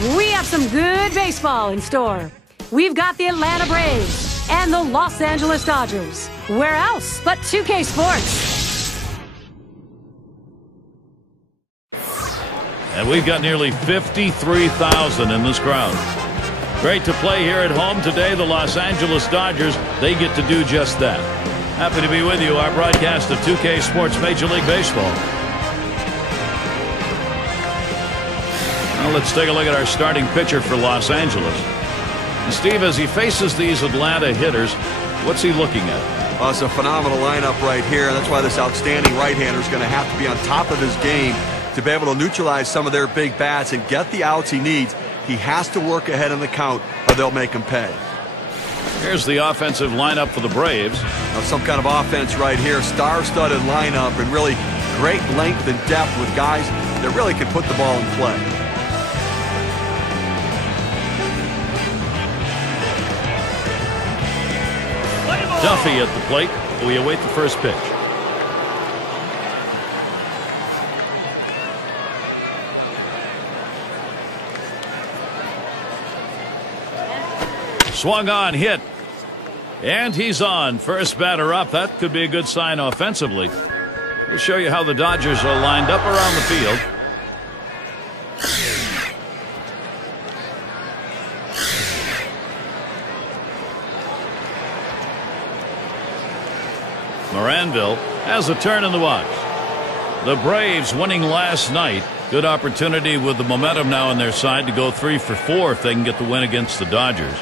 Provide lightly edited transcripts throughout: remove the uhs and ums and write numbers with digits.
We have some good baseball in store. We've got the Atlanta Braves and the Los Angeles Dodgers. Where else but 2K Sports? And we've got nearly 53,000 in this crowd. Great to play here at home today. The Los Angeles Dodgers, they get to do just that. Happy to be with you. Our broadcast of 2K Sports Major League Baseball. Now let's take a look at our starting pitcher for Los Angeles. And Steve, as he faces these Atlanta hitters, what's he looking at? Well, it's a phenomenal lineup right here. That's why this outstanding right-hander is going to have to be on top of his game to be able to neutralize some of their big bats and get the outs he needs. He has to work ahead in the count or they'll make him pay. Here's the offensive lineup for the Braves. Now, some kind of offense right here. Star-studded lineup and really great length and depth with guys that really can put the ball in play. Duffy at the plate. We await the first pitch. Swung on, hit. And he's on. First batter up. That could be a good sign offensively. We'll show you how the Dodgers are lined up around the field. Moranville has a turn in the box. The Braves winning last night. Good opportunity with the momentum now on their side to go 3 for 4 if they can get the win against the Dodgers.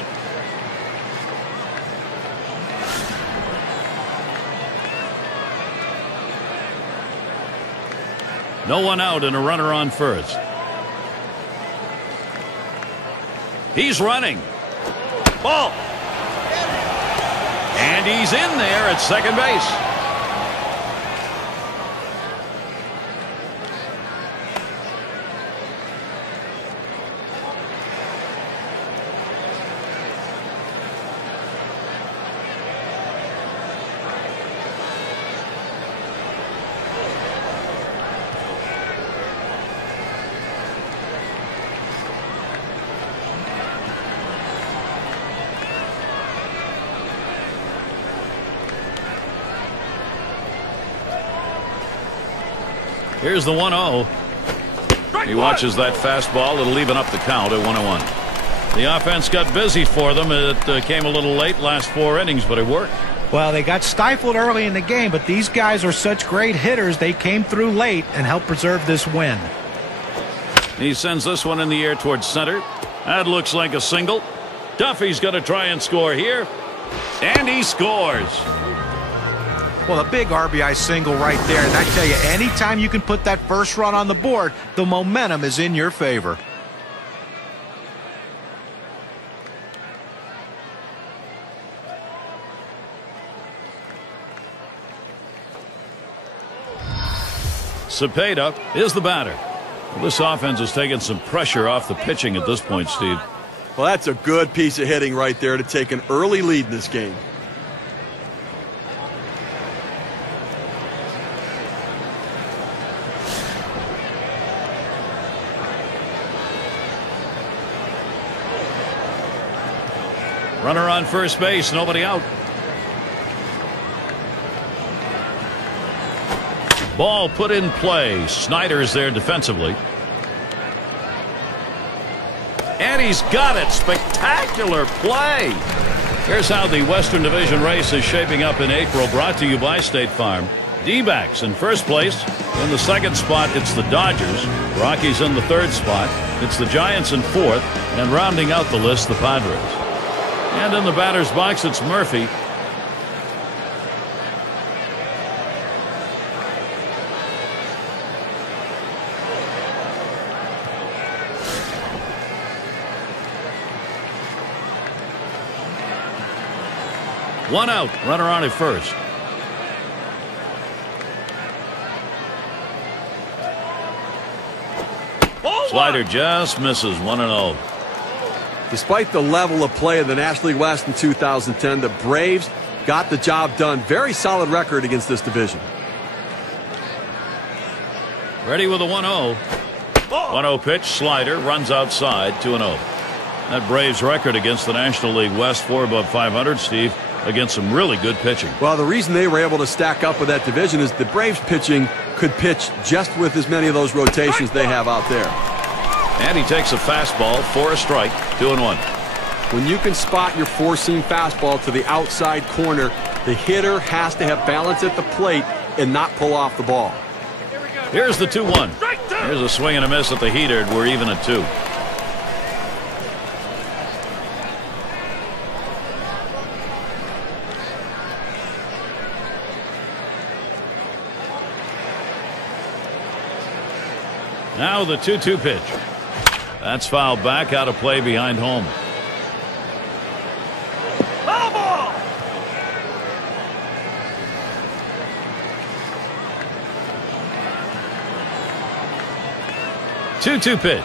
No one out and a runner on first. He's running. Ball. And he's in there at second base. Here's the 1-0. He watches that fastball. It'll even up the count at 1-1. The offense got busy for them. It came a little late last 4 innings, but it worked. Well, they got stifled early in the game, but these guys are such great hitters. They came through late and helped preserve this win. He sends this one in the air towards center. That looks like a single. Duffy's going to try and score here. And he scores. Well, a big RBI single right there. And I tell you, anytime you can put that first run on the board, the momentum is in your favor. Cepeda is the batter. Well, this offense has taken some pressure off the pitching at this point, Steve. Well, that's a good piece of hitting right there to take an early lead in this game. Runner on first base, nobody out. Ball put in play. Snyder's there defensively. And he's got it. Spectacular play. Here's how the Western Division race is shaping up in April, brought to you by State Farm. D-backs in first place. In the second spot, it's the Dodgers. Rockies in the third spot. It's the Giants in fourth. And rounding out the list, the Padres. And in the batter's box, it's Murphy. One out, runner on at first. Slider just misses. 1-0. Despite the level of play of the National League West in 2010, the Braves got the job done. Very solid record against this division. Ready with a 1-0. 1-0 pitch, slider, runs outside, 2-0. That Braves record against the National League West, 4 above 500, Steve, against some really good pitching. Well, the reason they were able to stack up with that division is the Braves pitching could pitch just with as many of those rotations they have out there. And he takes a fastball for a strike, 2-1. When you can spot your four-seam fastball to the outside corner, the hitter has to have balance at the plate and not pull off the ball. Here's the 2-1. Here's a swing and a miss at the heater. We're even at 2. Now the 2-2 pitch. That's fouled back, out of play behind home. Foul ball. 2-2 pitch.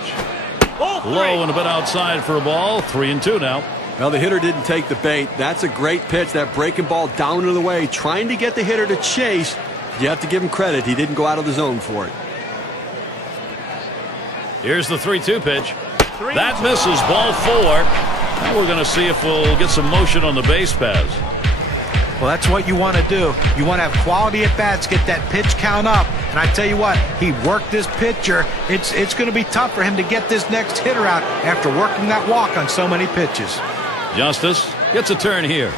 Low and a bit outside for a ball. 3-2 now. Well, the hitter didn't take the bait. That's a great pitch. That breaking ball down and away, trying to get the hitter to chase. You have to give him credit. He didn't go out of the zone for it. Here's the 3-2 pitch. That misses, ball 4. Now we're going to see if we'll get some motion on the base paths. Well, that's what you want to do. You want to have quality at bats, get that pitch count up. And I tell you what, he worked this pitcher. It's going to be tough for him to get this next hitter out after working that walk on so many pitches. Justice gets a turn here.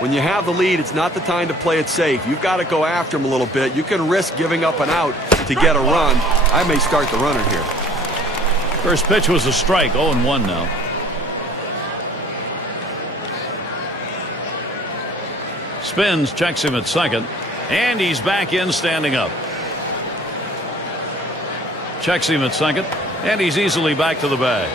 When you have the lead, it's not the time to play it safe. You've got to go after him a little bit. You can risk giving up an out to get a run. I may start the runner here. First pitch was a strike, 0-1 now. Spins, checks him at second, and he's back in standing up. Checks him at second, and he's easily back to the bag.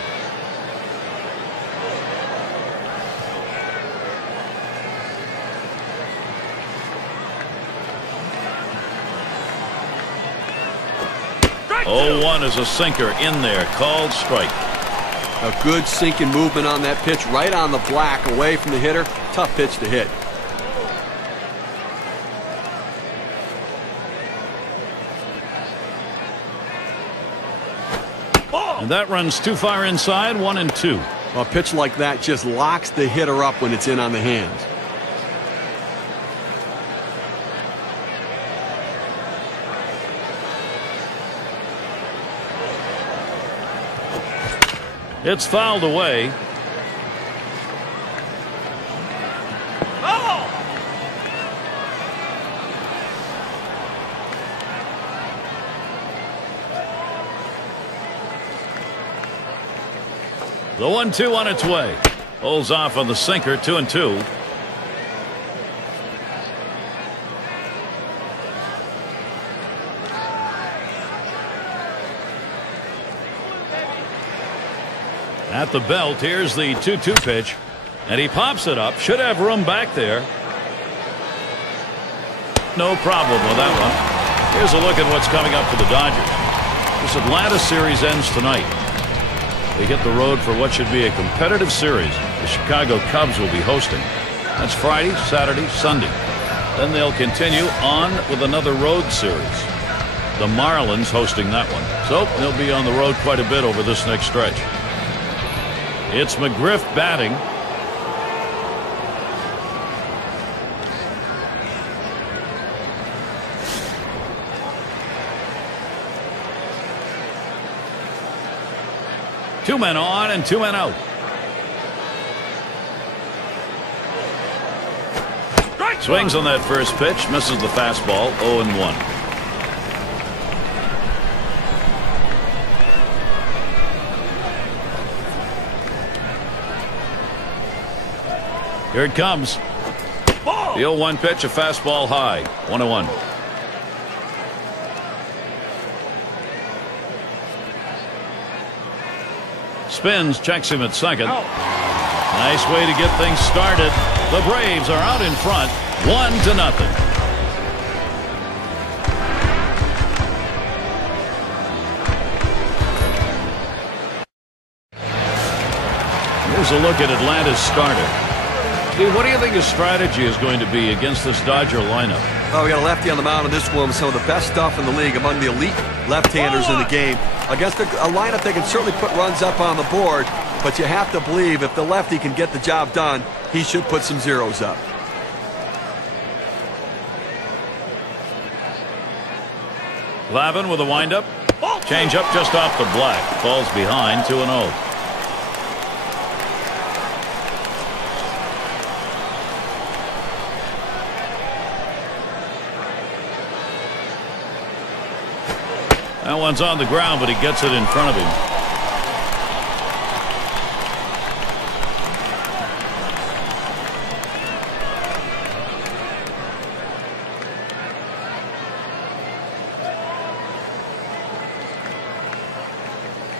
Oh, 1 is a sinker in there, called strike. A good sinking movement on that pitch, right on the black, away from the hitter. Tough pitch to hit. And that runs too far inside, 1-2. Well, a pitch like that just locks the hitter up when it's in on the hands. It's fouled away. Oh! The 1-2 on its way. Holds off on the sinker, 2-2. At the belt, here's the 2-2 pitch, and he pops it up. Should have room back there. No problem with that one. Here's a look at what's coming up for the Dodgers. This Atlanta series ends tonight. They hit the road for what should be a competitive series. The Chicago Cubs will be hosting. That's Friday, Saturday, Sunday. Then they'll continue on with another road series. The Marlins hosting that one. So they'll be on the road quite a bit over this next stretch. It's McGriff batting. Two men on and 2 men out. Swings on that first pitch, misses the fastball, 0-1. Here it comes. The 0-1 pitch, a fastball high, 1-1. Spins, checks him at second. Nice way to get things started. The Braves are out in front, 1-0. Here's a look at Atlanta's starter. Steve, what do you think his strategy is going to be against this Dodger lineup? Oh, we got a lefty on the mound in this one with some of the best stuff in the league, among the elite left-handers in the game. Against a lineup that can certainly put runs up on the board, but you have to believe if the lefty can get the job done, he should put some zeros up. Glavine with a windup. Change up just off the black. Falls behind 2-0. That one's on the ground, but he gets it in front of him.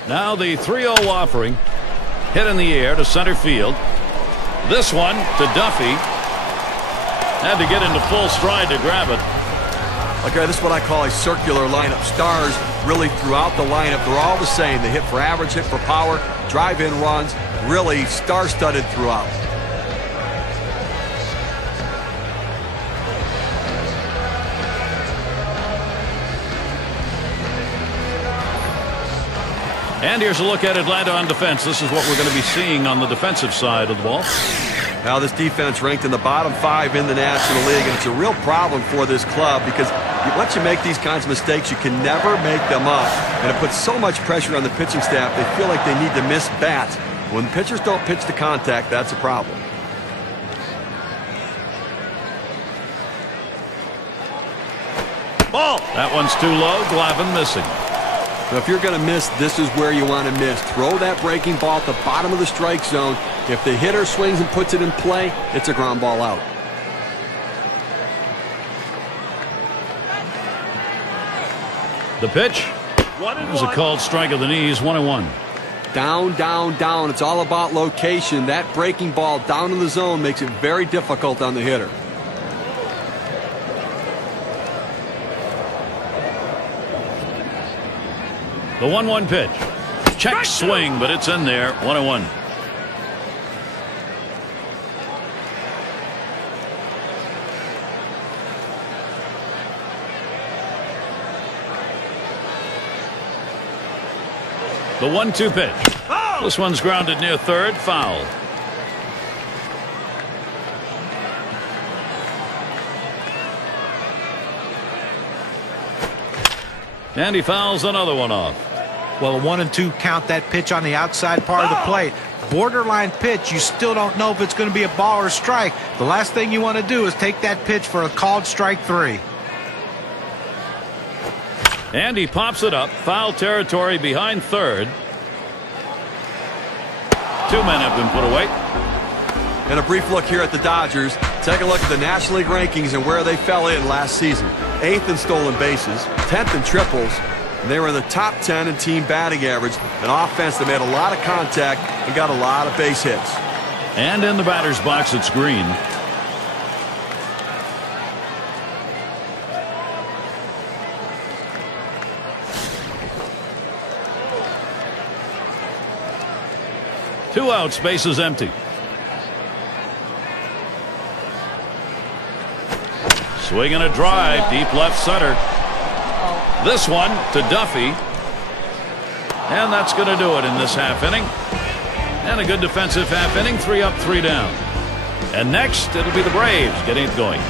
Now the 3-0 offering. Hit in the air to center field. This one to Duffy. Had to get into full stride to grab it. Okay, this is what I call a circular lineup. Stars really throughout the lineup. They're all the same. They hit for average, hit for power, drive-in runs. Really star-studded throughout. And here's a look at Atlanta on defense. This is what we're going to be seeing on the defensive side of the ball. Now this defense ranked in the bottom 5 in the National League, and it's a real problem for this club because once you make these kinds of mistakes, you can never make them up. And it puts so much pressure on the pitching staff, they feel like they need to miss bats. When pitchers don't pitch to contact, that's a problem. Ball! That one's too low. Glavine missing. So if you're going to miss, this is where you want to miss. Throw that breaking ball at the bottom of the strike zone. If the hitter swings and puts it in play, it's a ground ball out. The pitch. It was a called strike of the knees, 1-1. Down, down, down. It's all about location. That breaking ball down in the zone makes it very difficult on the hitter. The 1-1 pitch. Check swing, but it's in there. 1-1. The 1-2 pitch. This one's grounded near third. Foul. And he fouls another one off. Well, a 1-2 count, that pitch on the outside part of the plate. Borderline pitch. You still don't know if it's going to be a ball or a strike. The last thing you want to do is take that pitch for a called strike 3. And he pops it up. Foul territory behind third. 2 men have been put away. And a brief look here at the Dodgers. Take a look at the National League rankings and where they fell in last season. 8th in stolen bases, 10th in triples, and they were in the top 10 in team batting average. An offense that made a lot of contact and got a lot of base hits. And in the batter's box, it's Green. Two outs, bases empty. Swing and a drive, deep left center. This one to Duffy. And that's going to do it in this half inning. And a good defensive half inning, 3 up, 3 down. And next, it'll be the Braves getting it going.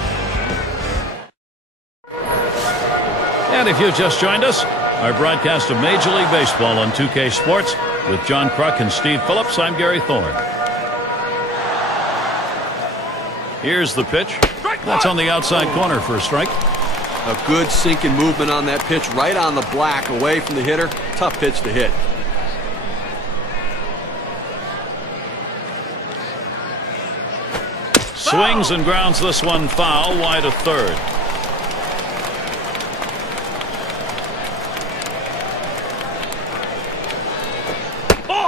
And if you've just joined us, our broadcast of Major League Baseball on 2K Sports with John Kruk and Steve Phillips. I'm Gary Thorne. Here's the pitch. That's on the outside corner for a strike. A good sinking movement on that pitch, right on the black, away from the hitter. Tough pitch to hit. Swings and grounds this one foul, wide of third.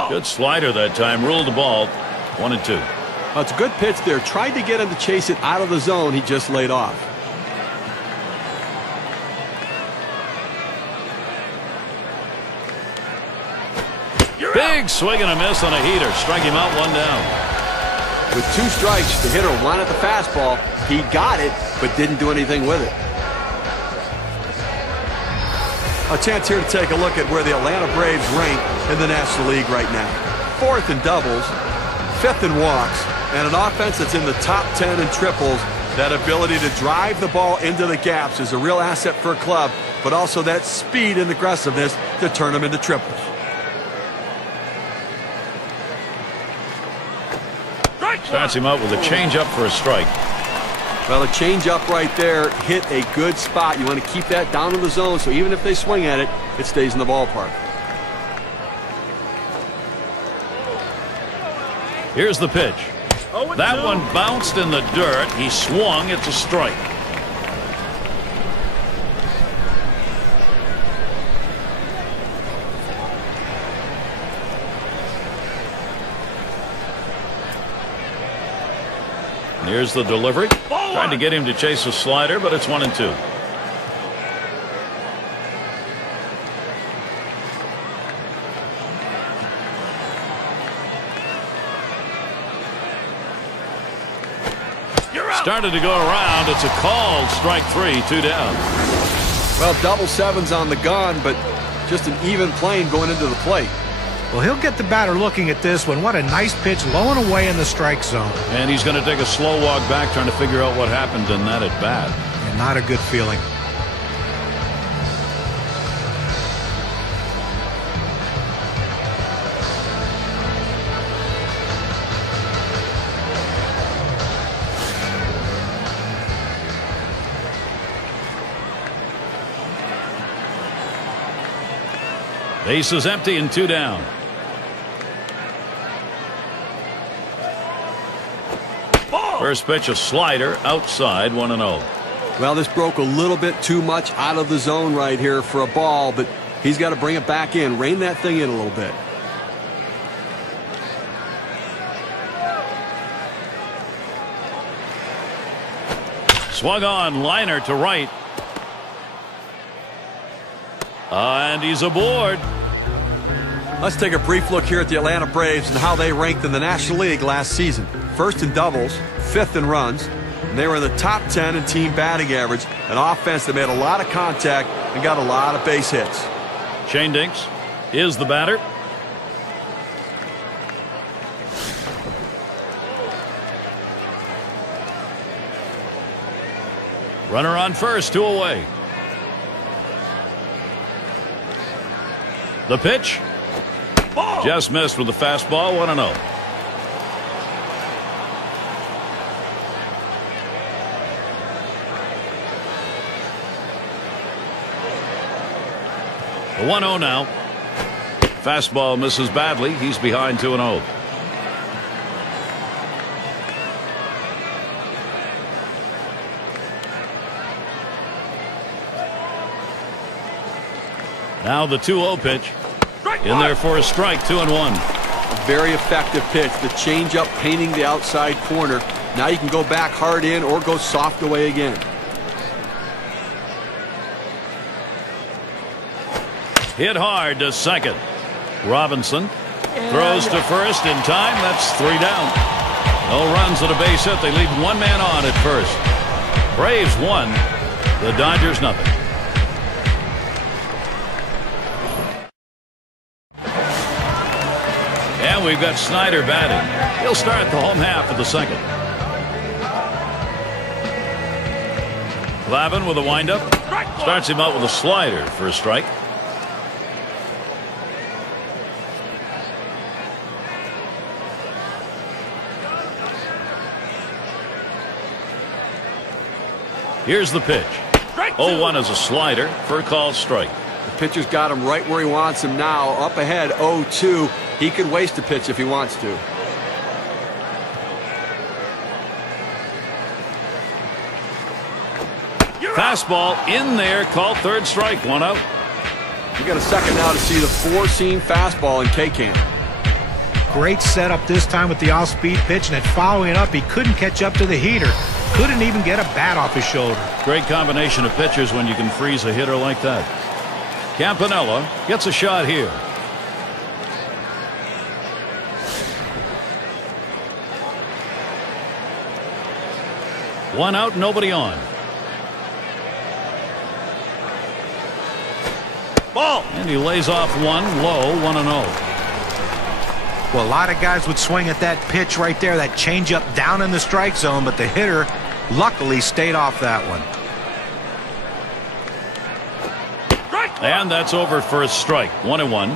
Good slider that time, ruled the ball. 1-2. Well, it's a good pitch there. Tried to get him to chase it out of the zone. He just laid off. You're Big out. Swing and a miss on a heater. Strike him out, 1 down. With 2 strikes, the hitter wanted the fastball. He got it, but didn't do anything with it. A chance here to take a look at where the Atlanta Braves rank in the National League right now. 4th in doubles, 5th in walks, and an offense that's in the top 10 in triples. That ability to drive the ball into the gaps is a real asset for a club, but also that speed and aggressiveness to turn them into triples. Starts him out with a changeup for a strike. Well, a changeup right there hit a good spot. You want to keep that down in the zone, so even if they swing at it, it stays in the ballpark. Here's the pitch. That one bounced in the dirt. He swung. It's a strike. Here's the delivery. Trying to get him to chase a slider, but it's 1-2. Started to go around. It's a called strike 3, 2 down. Well, double 7's on the gun, but just an even plane going into the plate. Well, he'll get the batter looking at this one. What a nice pitch, low and away in the strike zone. And he's going to take a slow walk back, trying to figure out what happened in that at bat. And not a good feeling. Base is empty and 2 down. First pitch, a slider outside, 1-0. Well, this broke a little bit too much out of the zone right here for a ball, but he's got to bring it back in, rein that thing in a little bit. Swung on, liner to right. And he's aboard. Let's take a brief look here at the Atlanta Braves and how they ranked in the National League last season. 1st in doubles, 5th in runs. And they were in the top 10 in team batting average, an offense that made a lot of contact and got a lot of base hits. Shane Dinks is the batter. Runner on first, 2 away. The pitch. Just missed with the fastball, 1-0. The 1-0 now. Fastball misses badly. He's behind 2-0. Now the 2-0 pitch. In there for a strike, 2-1. A very effective pitch. The changeup painting the outside corner. Now you can go back hard in or go soft away again. Hit hard to second. Robinson throws to first in time. That's 3 down. No runs at a base hit. They leave 1 man on at first. Braves 1. The Dodgers nothing. And we've got Snyder batting. He'll start the home half of the second. Glavine with a windup. Starts him out with a slider for a strike. Here's the pitch. 0-1 is a slider for a called strike. The pitcher's got him right where he wants him now. Up ahead, 0-2. He could waste a pitch if he wants to. Fastball in there, called third strike, 1 out. You got a second now to see the 4-seam fastball in K-Can. Great setup this time with the off-speed pitch, and then following it up, he couldn't catch up to the heater. Couldn't even get a bat off his shoulder. Great combination of pitchers when you can freeze a hitter like that. Campanella gets a shot here. One out, nobody on. Ball. And he lays off one low, 1-0. Well, a lot of guys would swing at that pitch right there, that changeup down in the strike zone, but the hitter luckily stayed off that one. And that's over for a strike. 1-1.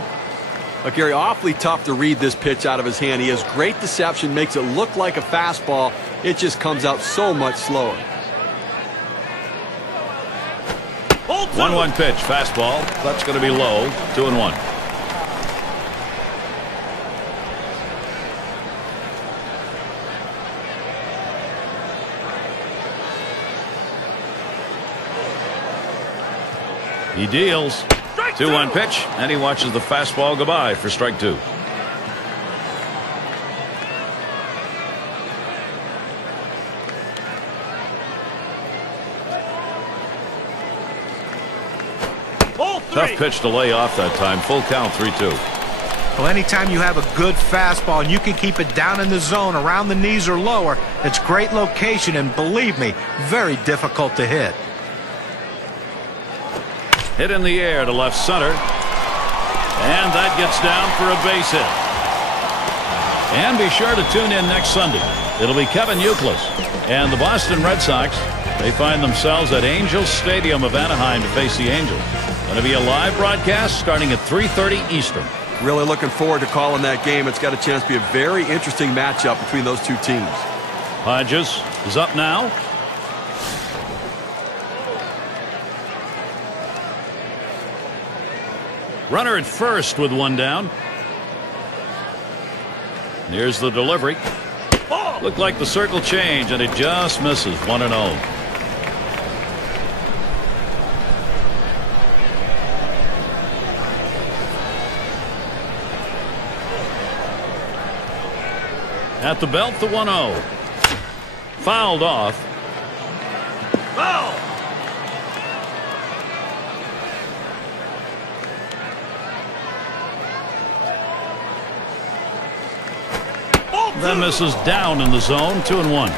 Look, Gary, awfully tough to read this pitch out of his hand. He has great deception, makes it look like a fastball. It just comes out so much slower. 1-1 pitch, fastball. That's going to be low. 2-1. He deals. 2-1 pitch, and he watches the fastball go by for strike 2. Tough pitch to lay off that time. Full count, 3-2. Well, anytime you have a good fastball and you can keep it down in the zone around the knees or lower, it's great location, and believe me, very difficult to hit. Hit in the air to left center. And that gets down for a base hit. And be sure to tune in next Sunday. It'll be Kevin Youkilis and the Boston Red Sox. They find themselves at Angels Stadium of Anaheim to face the Angels. Going to be a live broadcast starting at 3:30 Eastern. Really looking forward to calling that game. It's got a chance to be a very interesting matchup between those two teams. Hodges is up now. Runner at first with one down. Here's the delivery. Looked like the circle change, and it just misses. 1-0. At the belt, the 1-0. Fouled off. Foul. That misses down in the zone. 2-1. Well,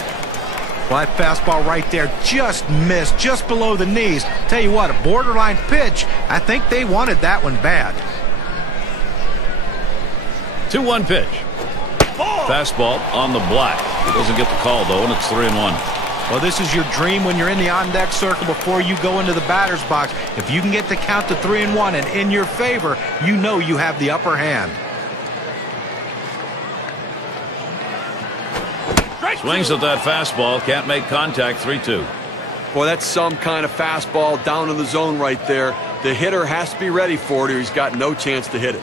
that fastball right there just missed, just below the knees. Tell you what, a borderline pitch. I think they wanted that one bad. 2-1 pitch. Fastball on the black. He doesn't get the call, though, and it's 3-1. Well, this is your dream when you're in the on-deck circle before you go into the batter's box. If you can get the count to 3-1 and in your favor, you know you have the upper hand. Swings at that fastball. Can't make contact. 3-2. Boy, that's some kind of fastball down in the zone right there. The hitter has to be ready for it or he's got no chance to hit it.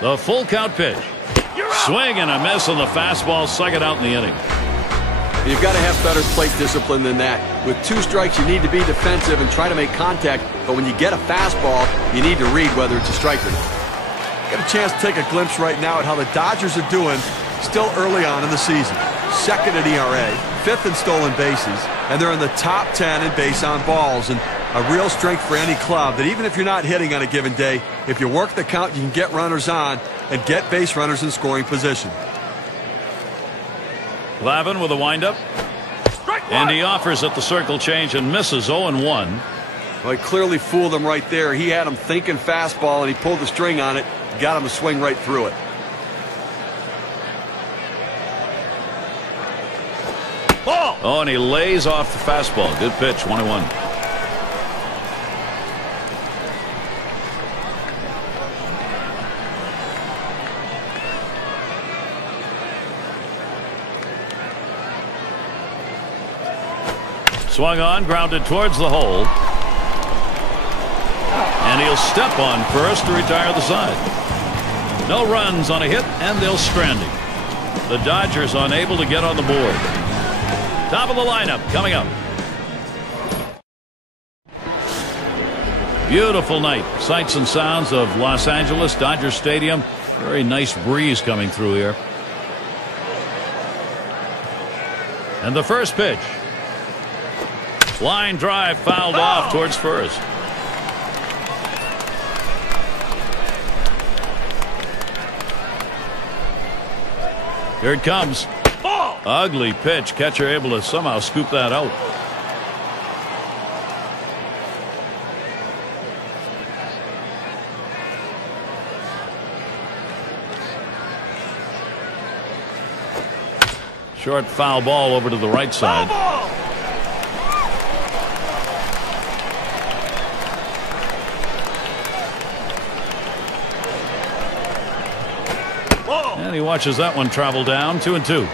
The full count pitch. Swing and a miss on the fastball. Second out in the inning. You've got to have better plate discipline than that. With 2 strikes, you need to be defensive and try to make contact. But when you get a fastball, you need to read whether it's a strike or not. Got a chance to take a glimpse right now at how the Dodgers are doing still early on in the season. 2nd in ERA, 5th in stolen bases, and they're in the top 10 in base on balls. And a real strength for any club that even if you're not hitting on a given day, if you work the count, you can get runners on and get base runners in scoring position. Glavine with a windup. And he offers at the circle change and misses. 0-1. Well, he clearly fooled him right there. He had him thinking fastball, and he pulled the string on it. Got him to swing right through it. Oh, and he lays off the fastball. Good pitch. 1-1. Swung on, grounded towards the hole. And he'll step on first to retire the side. No runs on a hit, and they'll strand him. The Dodgers unable to get on the board. Top of the lineup coming up. Beautiful night. Sights and sounds of Los Angeles, Dodger Stadium. Very nice breeze coming through here. And the first pitch. Line drive fouled off towards first. Here it comes. Ugly pitch. Catcher able to somehow scoop that out. Short foul ball over to the right side. And he watches that one travel down. 2-2.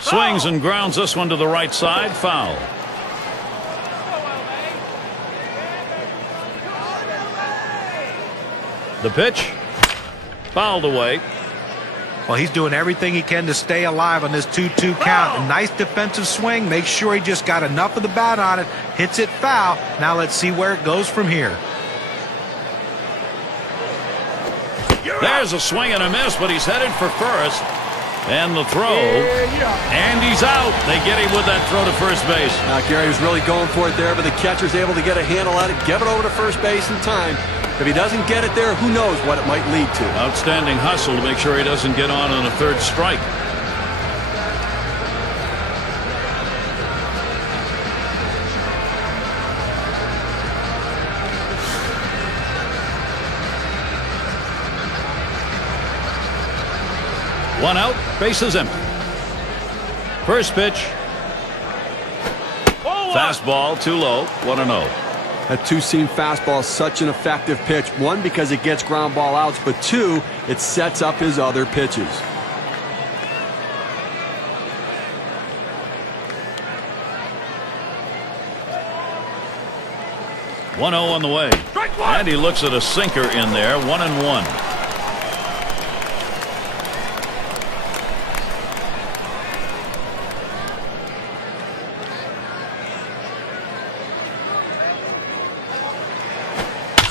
Swings and grounds this one to the right side. Foul. The pitch. Fouled away. Well, he's doing everything he can to stay alive on this 2-2 count. A nice defensive swing. Make sure he just got enough of the bat on it. Hits it foul. Now let's see where it goes from here. There's a swing and a miss, but he's headed for first. And the throw. And he's out. They get him with that throw to first base. Now, Gary was really going for it there, but the catcher's able to get a handle on it, get it over to first base in time. If he doesn't get it there, who knows what it might lead to. Outstanding hustle to make sure he doesn't get on a third strike. One out, bases empty. First pitch. Fastball too low, 1-0. That two-seam fastball is such an effective pitch. One, because it gets ground ball outs, but two, it sets up his other pitches. One 0 on the way. And he looks at a sinker in there. 1-1.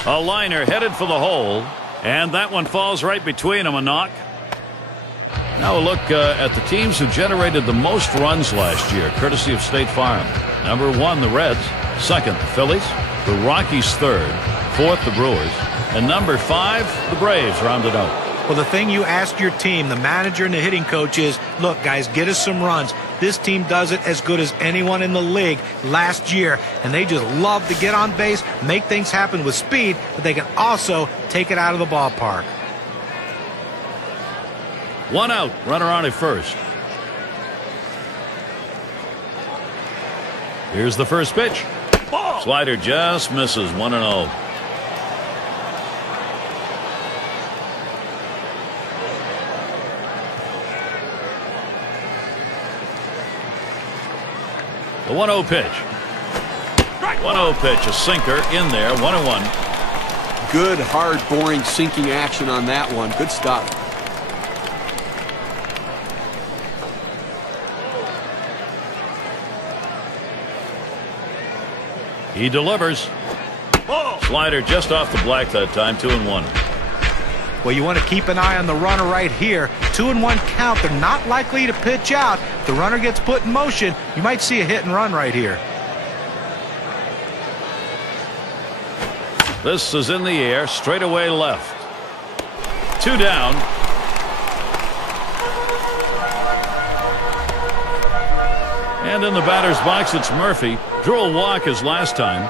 A liner headed for the hole, and that one falls right between them. A knock. Now a look at the teams who generated the most runs last year, courtesy of State Farm. Number 1, the Reds. Second, the Phillies. The Rockies third. Fourth, the Brewers. And number 5, the Braves rounded out. Well, the thing you ask your team, the manager and the hitting coach, is, look, guys, get us some runs. This team does it as good as anyone in the league last year, and they just love to get on base, make things happen with speed, but they can also take it out of the ballpark. One out, runner on at first. Here's the first pitch. Slider just misses. 1-0. The 1-0 pitch. 1-0 pitch, a sinker in there. 1-1. Good, hard, boring, sinking action on that one. Good stuff. He delivers. Slider just off the black that time. 2-1. Well, you want to keep an eye on the runner right here. 2-1 count. They're not likely to pitch out. If the runner gets put in motion, you might see a hit and run right here. This is in the air, straight away left. 2 down. And in the batter's box, it's Murphy. Drew a walk his last time.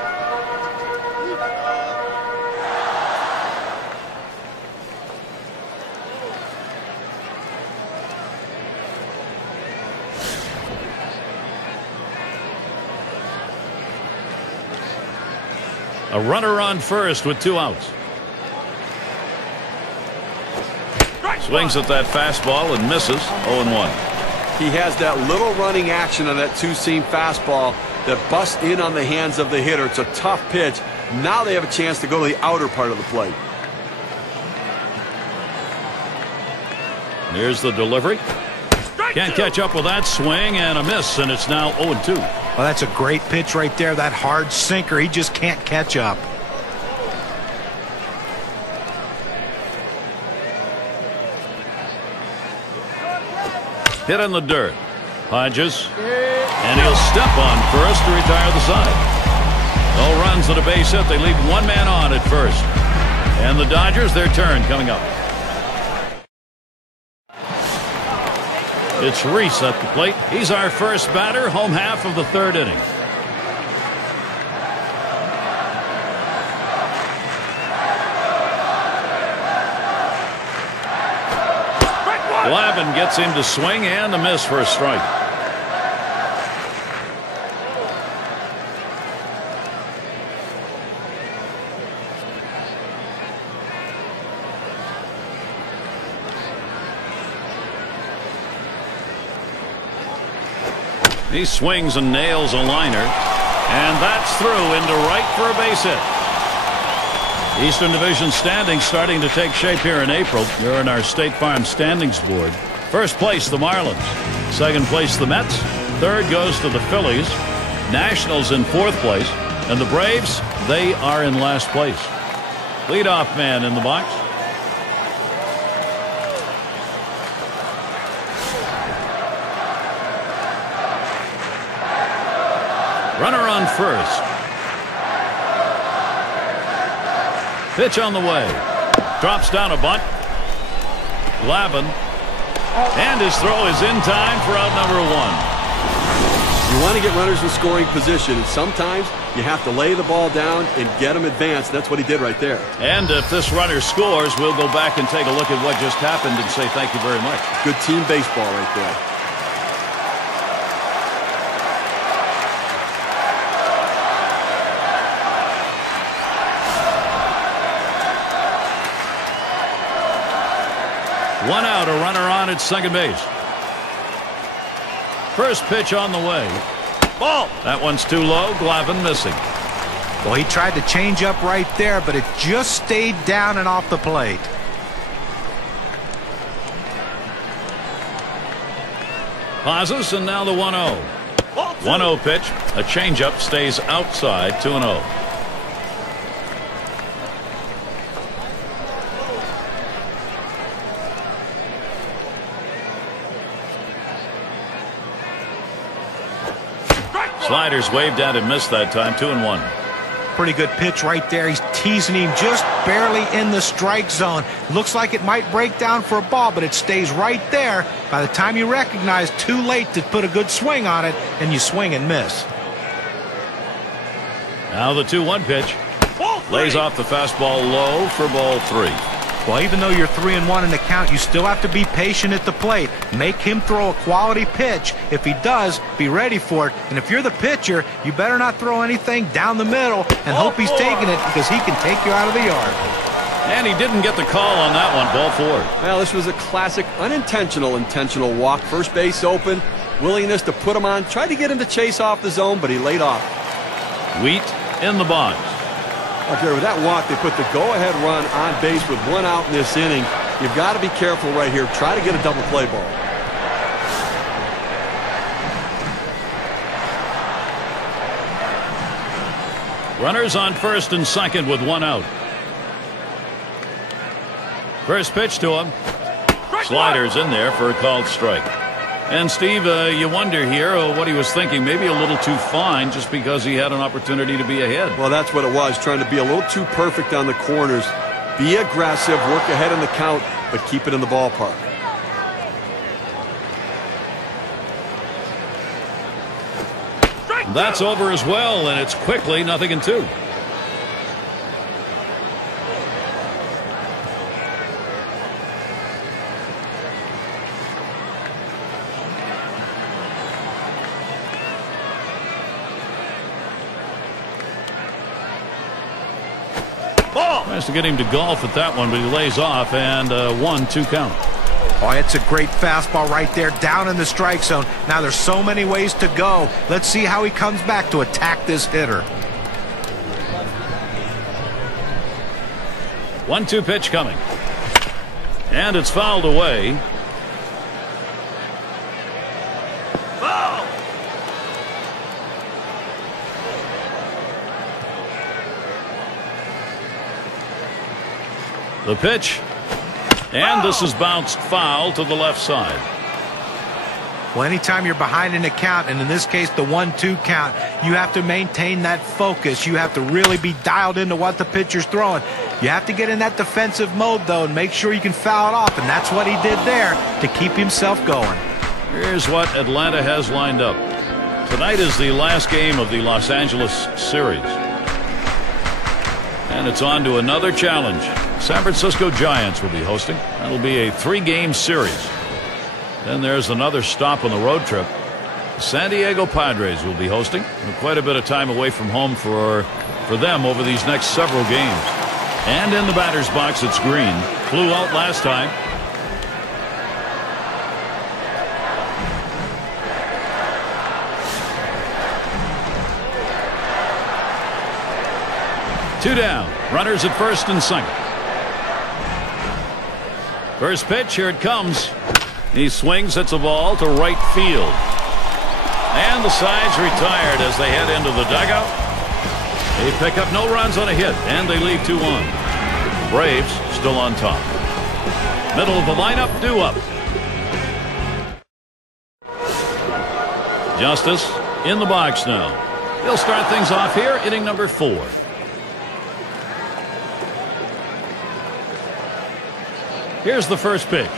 A runner on first with 2 outs. Swings at that fastball and misses. 0-1. He has that little running action on that two-seam fastball that busts in on the hands of the hitter. It's a tough pitch. Now they have a chance to go to the outer part of the plate. Here's the delivery. Can't catch up with that swing, and a miss, and it's now 0-2. Well, that's a great pitch right there. That hard sinker. He just can't catch up. Hit in the dirt. Hodges. And he'll step on first to retire the side. No runs and a base hit. They leave one man on at first. And the Dodgers, their turn coming up. It's Reese at the plate. He's our first batter, home half of the third inning. Glavine gets him to swing and a miss for a strike. He swings and nails a liner, and that's through into right for a base hit. Eastern Division standings starting to take shape here in April. You're in our State Farm standings board. First place, the Marlins. Second place, the Mets. Third goes to the Phillies. Nationals in fourth place. And the Braves, they are in last place. Leadoff man in the box. Runner on first. Pitch on the way. Drops down a bunt. Glavine. And his throw is in time for out number one. You want to get runners in scoring position, and sometimes you have to lay the ball down and get them advanced. That's what he did right there. And if this runner scores, we'll go back and take a look at what just happened and say thank you very much. Good team baseball right there. One out, a runner on at second base. First pitch on the way. Ball. That one's too low. Glavine missing. Well, he tried to change up right there, but it just stayed down and off the plate. Pauses, and now the 1-0. 1-0 pitch. A changeup stays outside. 2-0. Sliders waved at and missed that time. 2-1. Pretty good pitch right there. He's teasing him just barely in the strike zone. Looks like it might break down for a ball, but it stays right there. By the time you recognize, too late to put a good swing on it, and you swing and miss. Now the 2-1 pitch. Lays off the fastball low for ball 3. Well, even though you're 3-1 in the count, you still have to be patient at the plate. Make him throw a quality pitch. If he does, be ready for it. And if you're the pitcher, you better not throw anything down the middle and hope he's taking it, because he can take you out of the yard. And he didn't get the call on that one. Ball 4. Well, this was a classic intentional walk. First base open. Willingness to put him on. Tried to get him to chase off the zone, but he laid off. Wheat in the box. Okay, with that walk, they put the go-ahead run on base with one out in this inning. You've got to be careful right here. Try to get a double play ball. Runners on first and second with one out. First pitch to him. Sliders in there for a called strike. And Steve, you wonder here what he was thinking. Maybe a little too fine just because he had an opportunity to be ahead. Well, that's what it was, trying to be a little too perfect on the corners. Be aggressive, work ahead in the count, but keep it in the ballpark. That's over as well, and it's quickly 0-2. Tries to get him to golf at that one, but he lays off, and 1-2 count. Oh, it's a great fastball right there, down in the strike zone. Now there's so many ways to go. Let's see how he comes back to attack this hitter. 1-2 pitch coming. And it's fouled away. The pitch, and this is bounced foul to the left side. Well, anytime you're behind in a count, and in this case the 1-2 count, you have to maintain that focus. You have to really be dialed into what the pitcher's throwing. You have to get in that defensive mode, though, and make sure you can foul it off, and that's what he did there to keep himself going. Here's what Atlanta has lined up. Tonight is the last game of the Los Angeles series. And it's on to another challenge. San Francisco Giants will be hosting. That'll be a 3-game series. Then there's another stop on the road trip. The San Diego Padres will be hosting. Quite a bit of time away from home for them over these next several games. And in the batter's box, it's Green. Flew out last time. Two down. Runners at first and second. First pitch, here it comes. He swings, hits a ball to right field. And the side's retired as they head into the dugout. They pick up no runs on a hit, and they leave 2 on. The Braves still on top. Middle of the lineup, due up. Justice in the box now. He'll start things off here, inning number 4. Here's the first pitch.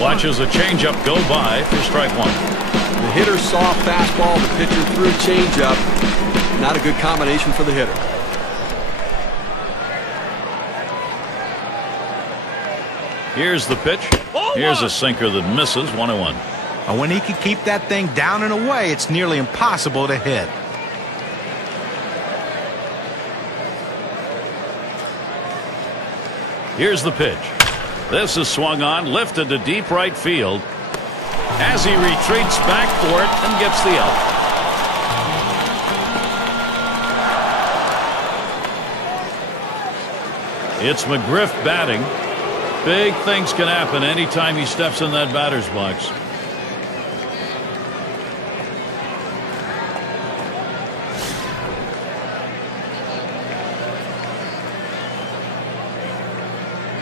Watches a changeup go by for strike 1. The hitter saw fastball, the pitcher threw changeup. Not a good combination for the hitter. Here's the pitch. Here's a sinker that misses, 1-1. And when he can keep that thing down and away, it's nearly impossible to hit. Here's the pitch. This is swung on, lifted to deep right field as he retreats back for it and gets the out. It's McGriff batting. Big things can happen anytime he steps in that batter's box.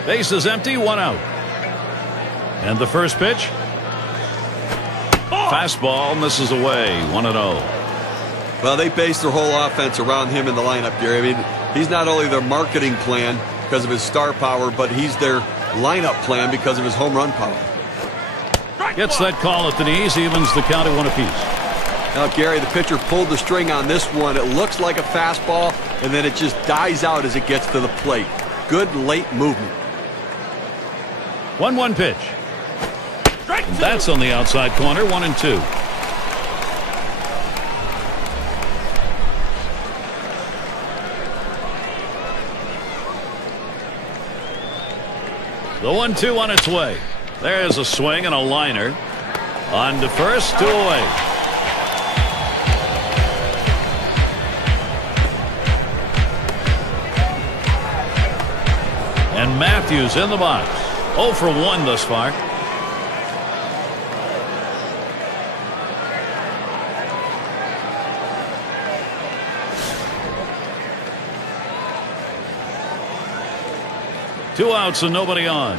Base is empty, 1 out. And the first pitch. Fastball misses away, 1-0. Well, they base their whole offense around him in the lineup, Gary. I mean, he's not only their marketing plan because of his star power, but he's their lineup plan because of his home run power. Gets that call at the knees, evens the count at 1 apiece. Now, Gary, the pitcher pulled the string on this one. It looks like a fastball, and then it just dies out as it gets to the plate. Good late movement. 1-1 pitch. And that's on the outside corner, 1-2. The 1-2 on its way. There's a swing and a liner. On to first, 2 away. And Matthews in the box. 0 for 1 thus far. Two outs and nobody on.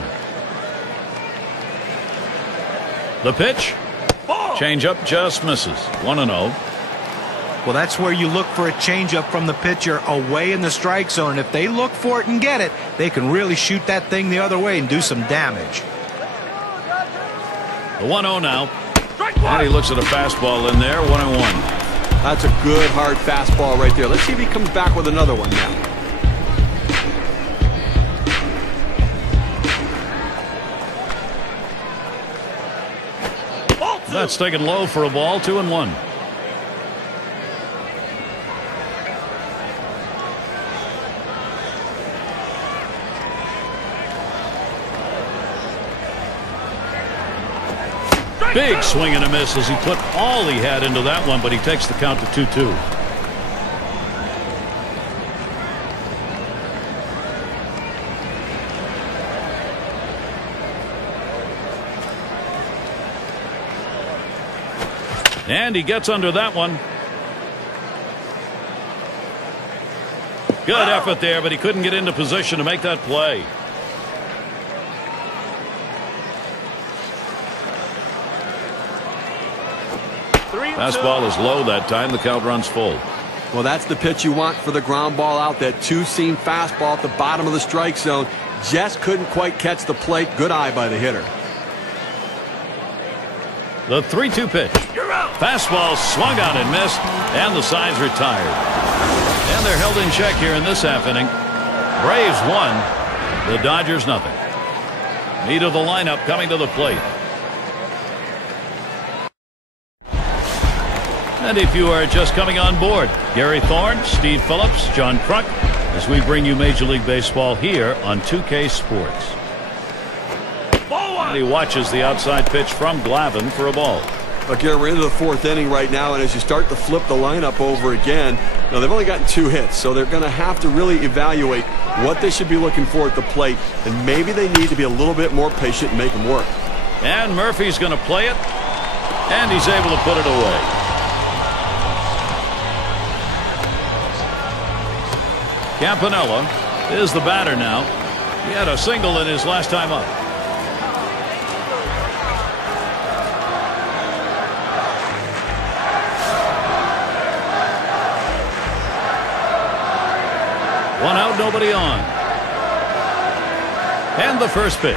The pitch. Changeup just misses. 1-0. Well, that's where you look for a changeup from the pitcher away in the strike zone. If they look for it and get it, they can really shoot that thing the other way and do some damage. The 1-0 now. And he looks at a fastball in there. 1-1. That's a good hard fastball right there. Let's see if he comes back with another one now. That's taken low for a ball. 2-1. Big swing and a miss as he put all he had into that one, but he takes the count to 2-2. And he gets under that one. Good effort there, but he couldn't get into position to make that play. Fastball is low that time. The count runs full. Well, that's the pitch you want for the ground ball out. That two-seam fastball at the bottom of the strike zone. Just couldn't quite catch the plate. Good eye by the hitter. The 3-2 pitch. Fastball swung out and missed, and the side's retired. And they're held in check here in this half inning. Braves 1, the Dodgers nothing. Meat of the lineup coming to the plate. And if you are just coming on board, Gary Thorne, Steve Phillips, John Kruk, as we bring you Major League Baseball here on 2K Sports. And he watches the outside pitch from Glavine for a ball. Gary, we're into the 4th inning right now, and as you start to flip the lineup over again, they've only gotten 2 hits, so they're going to have to really evaluate what they should be looking for at the plate, and maybe they need to be a little bit more patient and make them work. And Murphy's going to play it, and he's able to put it away. Campanella is the batter now. He had a single in his last time up. One out, nobody on. And the first pitch.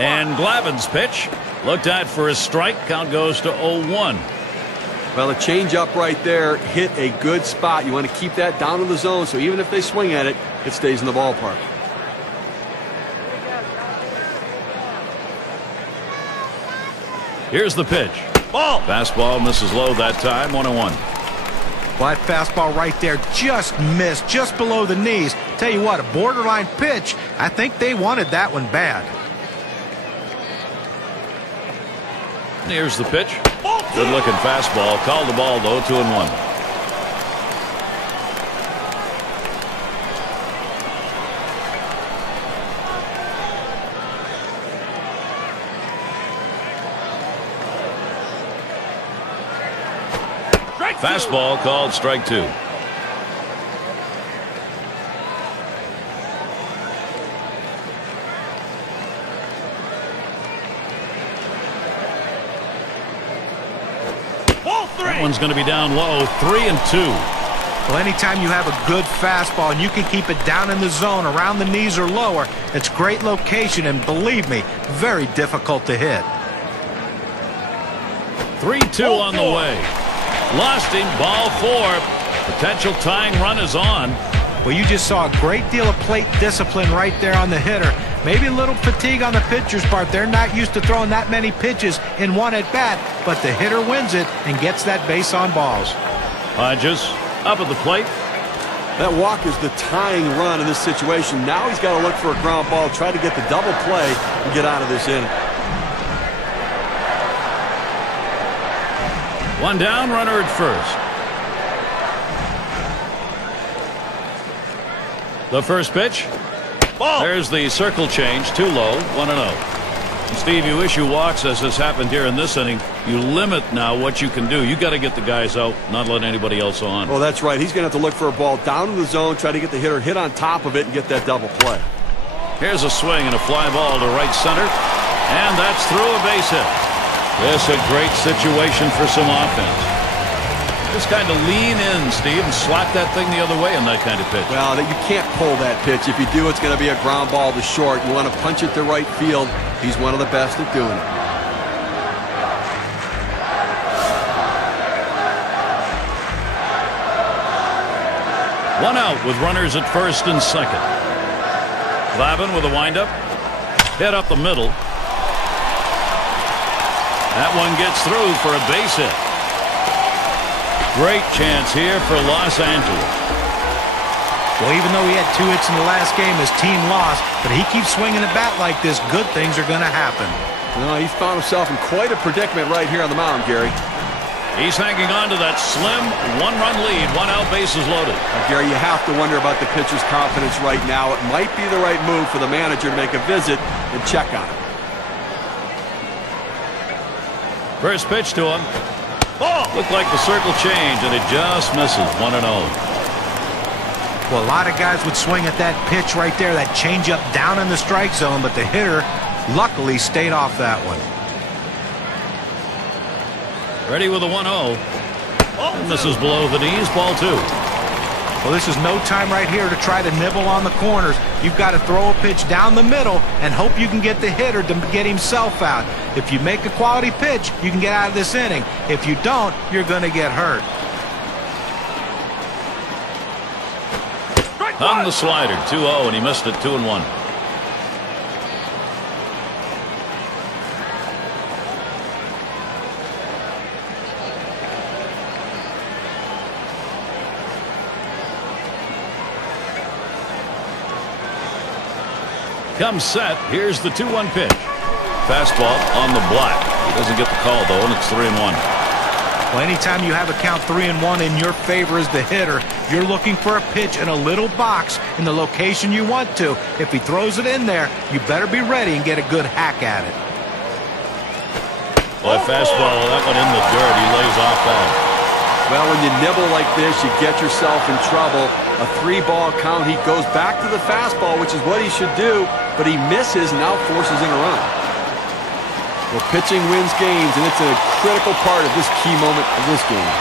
And Glavine's pitch looked at for a strike. Count goes to 0-1. Well, a changeup right there hit a good spot. You want to keep that down in the zone, so even if they swing at it, it stays in the ballpark. Here's the pitch. Ball. Fastball misses low that time. 1-1. Well, that fastball right there just missed, just below the knees. Tell you what, a borderline pitch. I think they wanted that one bad. Here's the pitch. Good looking fastball. Called the ball though. 2-1. Fastball called strike 2. That one's going to be down low. 3-2. Well, anytime you have a good fastball and you can keep it down in the zone around the knees or lower, it's great location, and believe me, very difficult to hit. 3-2 on the way. Lost him. Ball 4. Potential tying run is on. Well, you just saw a great deal of plate discipline right there on the hitter. Maybe a little fatigue on the pitcher's part. They're not used to throwing that many pitches in one at bat, but the hitter wins it and gets that base on balls. Hodges up at the plate. That walk is the tying run in this situation. Now he's got to look for a ground ball, try to get the double play and get out of this inning. One down, runner at first. The first pitch. Ball. There's the circle change. Too low. 1-0. Steve, you issue walks, as has happened here in this inning. You limit now what you can do. You got to get the guys out, not let anybody else on. Well, that's right. He's going to have to look for a ball down in the zone, try to get the hitter hit on top of it and get that double play. Here's a swing and a fly ball to right center. And that's through a base hit. This a great situation for some offense. Just kind of lean in, Steve, and slap that thing the other way in that kind of pitch. Well, you can't pull that pitch. If you do, it's going to be a ground ball to short. You want to punch it to right field. He's one of the best at doing it. One out with runners at first and second. Glavine with a windup. Hit up the middle. That one gets through for a base hit. Great chance here for Los Angeles. Well, even though he had 2 hits in the last game, his team lost, but he keeps swinging a bat like this, good things are going to happen. No, he's found himself in quite a predicament right here on the mound, Gary. He's hanging on to that slim 1-run lead. 1 out, bases loaded. Gary, you have to wonder about the pitcher's confidence right now. It might be the right move for the manager to make a visit and check on him. First pitch to him. Oh, looked like the circle change, and it just misses. 1-0. Well, a lot of guys would swing at that pitch right there, that changeup down in the strike zone, but the hitter luckily stayed off that one. Ready with a 1-0. And this is below the knees, ball 2. Well, this is no time right here to try to nibble on the corners. You've got to throw a pitch down the middle and hope you can get the hitter to get himself out. If you make a quality pitch, you can get out of this inning. If you don't, you're going to get hurt. On the slider, 2-0, and he missed it, 2-1. Comes set. Here's the 2-1 pitch. Fastball on the block. He doesn't get the call, though, and it's 3-1. Well, anytime you have a count 3-1 in your favor as the hitter, you're looking for a pitch in a little box in the location you want to. If he throws it in there, you better be ready and get a good hack at it. Well, fastball, that one in the dirt. He lays off that. Well, when you nibble like this, you get yourself in trouble. A 3-ball count. He goes back to the fastball, which is what he should do, but he misses and now forces in a run. Well, pitching wins games, and it's a critical part of this key moment of this game.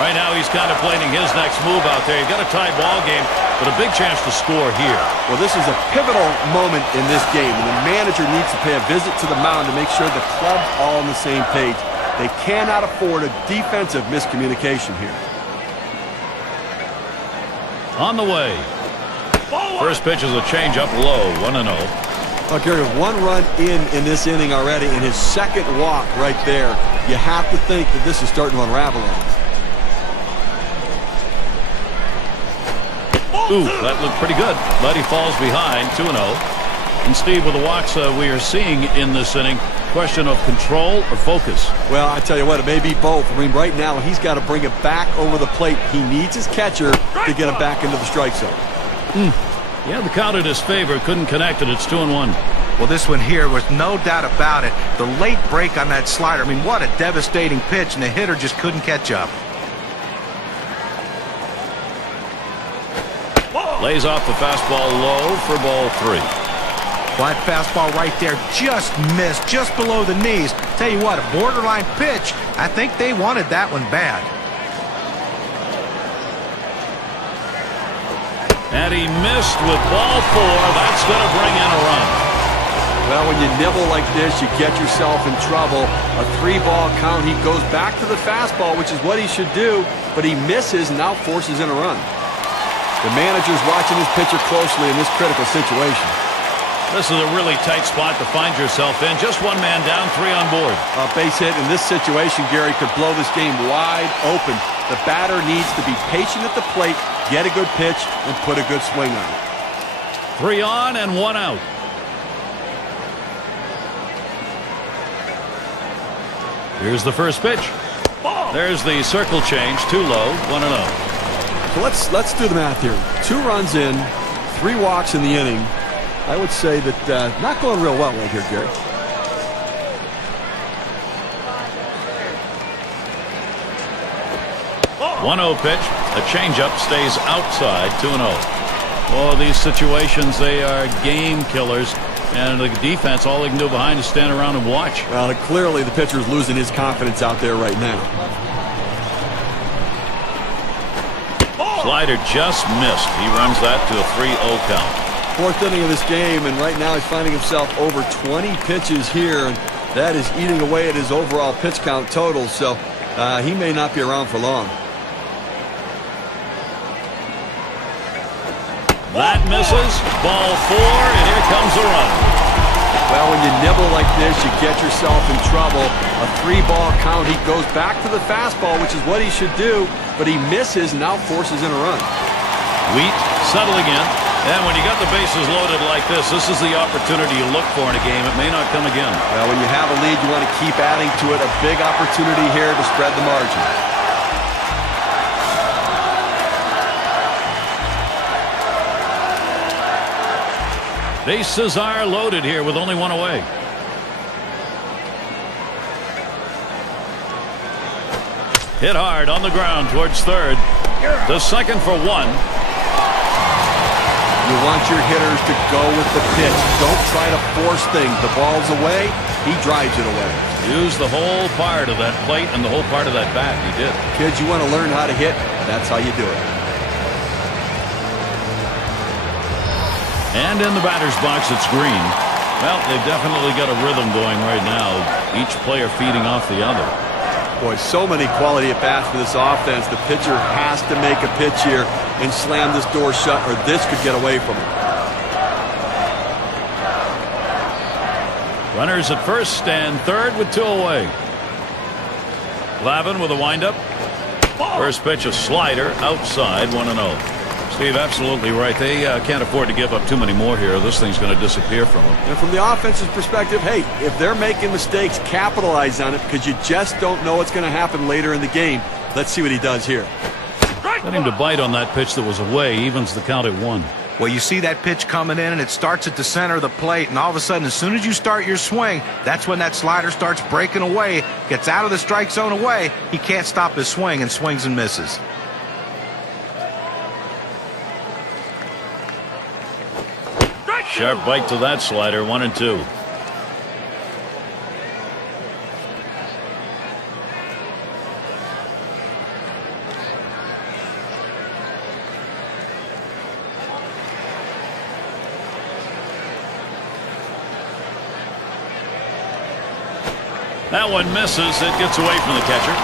Right now, he's contemplating his next move out there. You've got a tie ball game, but a big chance to score here. Well, this is a pivotal moment in this game, and the manager needs to pay a visit to the mound to make sure the club's all on the same page. They cannot afford a defensive miscommunication here. On the way. First pitch is a changeup low, 1-0. Oh, Gary, with 1 run in this inning already, and his second walk right there, you have to think that this is starting to unravel on him. Ooh, that looked pretty good, but he falls behind, 2-0. And Steve, with the walks we are seeing in this inning, question of control or focus? Well, I tell you what, it may be both. I mean, right now, he's got to bring it back over the plate. He needs his catcher to get him back into the strike zone. Yeah, the count in his favor, couldn't connect it. It's 2-1. Well, this one here was no doubt about it. The late break on that slider, I mean, what a devastating pitch, and the hitter just couldn't catch up. Lays off the fastball low for ball 3. Well, that fastball right there just missed, just below the knees. Tell you what, a borderline pitch. I think they wanted that one bad. And he missed with ball 4. That's going to bring in a run. Well, when you nibble like this, you get yourself in trouble. A 3-ball count. He goes back to the fastball, which is what he should do, but he misses and now forces in a run. The manager's watching his pitcher closely in this critical situation. This is a really tight spot to find yourself in. Just 1 man down, 3 on board. A base hit in this situation, Gary, could blow this game wide open. The batter needs to be patient at the plate, get a good pitch, and put a good swing on it. 3 on and 1 out. Here's the first pitch. There's the circle change, too low, 1-0. So let's do the math here. 2 runs in, 3 walks in the inning. I would say that not going real well right here, Gary. Oh. 1-0 pitch. A changeup stays outside, 2-0. Oh, these situations, they are game killers. And the defense, all they can do behind is stand around and watch. Well, clearly the pitcher's losing his confidence out there right now. Slider just missed. He runs that to a 3-0 count. 4th inning of this game, and right now he's finding himself over 20 pitches here, and that is eating away at his overall pitch count total, so he may not be around for long. That misses. Ball 4, and here comes the run. Well, when you nibble like this, you get yourself in trouble. A 3-ball count. He goes back to the fastball, which is what he should do, but he misses and now forces in a run. Wheat settling in. And when you got the bases loaded like this is the opportunity you look for in a game. It may not come again. Well, when you have a lead, you want to keep adding to it. A big opportunity here to spread the margin. Bases are loaded here with only 1 away. Hit hard on the ground towards third. To second for 1. You want your hitters to go with the pitch. Don't try to force things. The ball's away, he drives it away. Use the whole part of that plate and the whole part of that bat. He did. Kids, you want to learn how to hit? That's how you do it. And in the batter's box, it's Green. Well, they've definitely got a rhythm going right now. Each player feeding off the other. Boy, so many quality at-bats for this offense. The pitcher has to make a pitch here and slam this door shut, or this could get away from him. Runners at first and third with 2 away. Glavine with a windup. First pitch, a slider outside, 1-0. Steve, absolutely right. They can't afford to give up too many more here. This thing's going to disappear from them. And from the offense's perspective, hey, if they're making mistakes, capitalize on it, because you just don't know what's going to happen later in the game. Let's see what he does here. Got him to bite on that pitch that was away. Evens the count at 1. Well, you see that pitch coming in, and it starts at the center of the plate, and all of a sudden, as soon as you start your swing, that's when that slider starts breaking away, gets out of the strike zone away. He can't stop his swing and swings and misses. Sharp bite to that slider, 1-2. That one misses. It gets away from the catcher.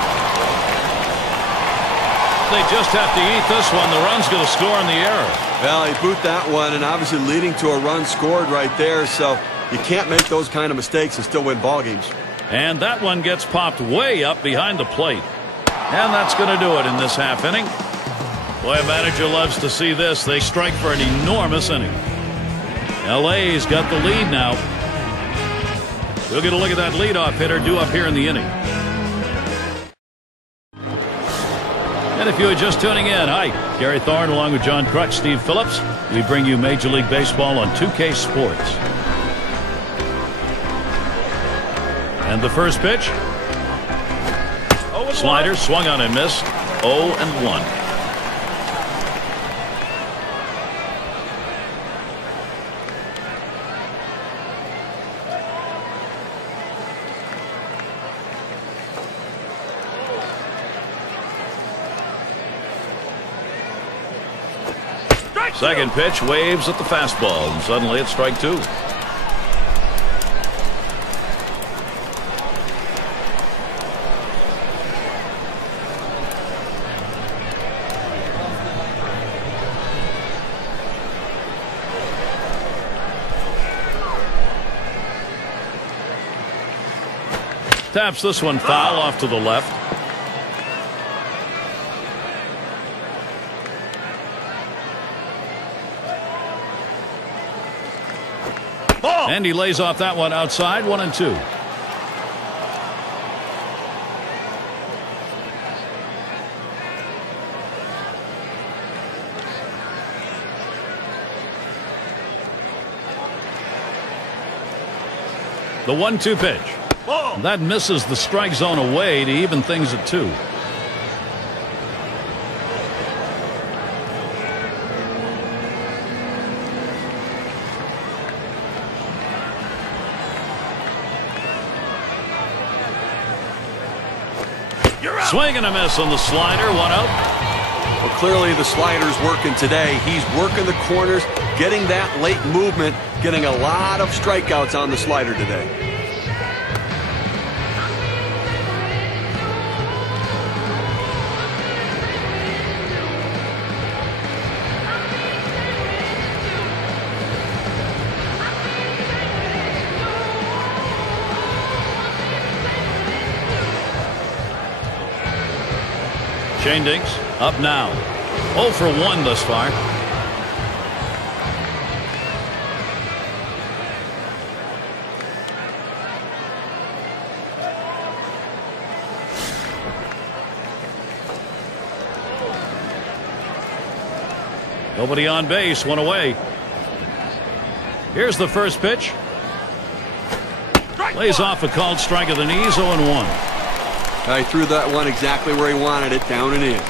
They just have to eat this one. The run's going to score on the error. Well, he boot that one, and obviously leading to a run scored right there, so you can't make those kind of mistakes and still win ball games. And that one gets popped way up behind the plate. And that's going to do it in this half inning. Boy, a manager loves to see this. They strike for an enormous inning. LA's got the lead now. We'll get a look at that leadoff hitter due up here in the inning. And if you are just tuning in, hi, Gary Thorne along with John Crutch, Steve Phillips. We bring you Major League Baseball on 2K Sports. And the first pitch. Slider swung on and missed. 0-1. Second pitch, waves at the fastball, and suddenly it's strike 2. Taps this one foul off to the left. And he lays off that one outside, 1-2. The 1-2 pitch. That misses the strike zone away to even things at 2. Swing and a miss on the slider, 1 out. Well, clearly the slider's working today. He's working the corners, getting that late movement, getting a lot of strikeouts on the slider today. Shane Dinks up now. 0 for 1 thus far. Nobody on base, 1 away. Here's the first pitch. Lays off a called strike of the knees, 0-1. He threw that one exactly where he wanted it, down and in.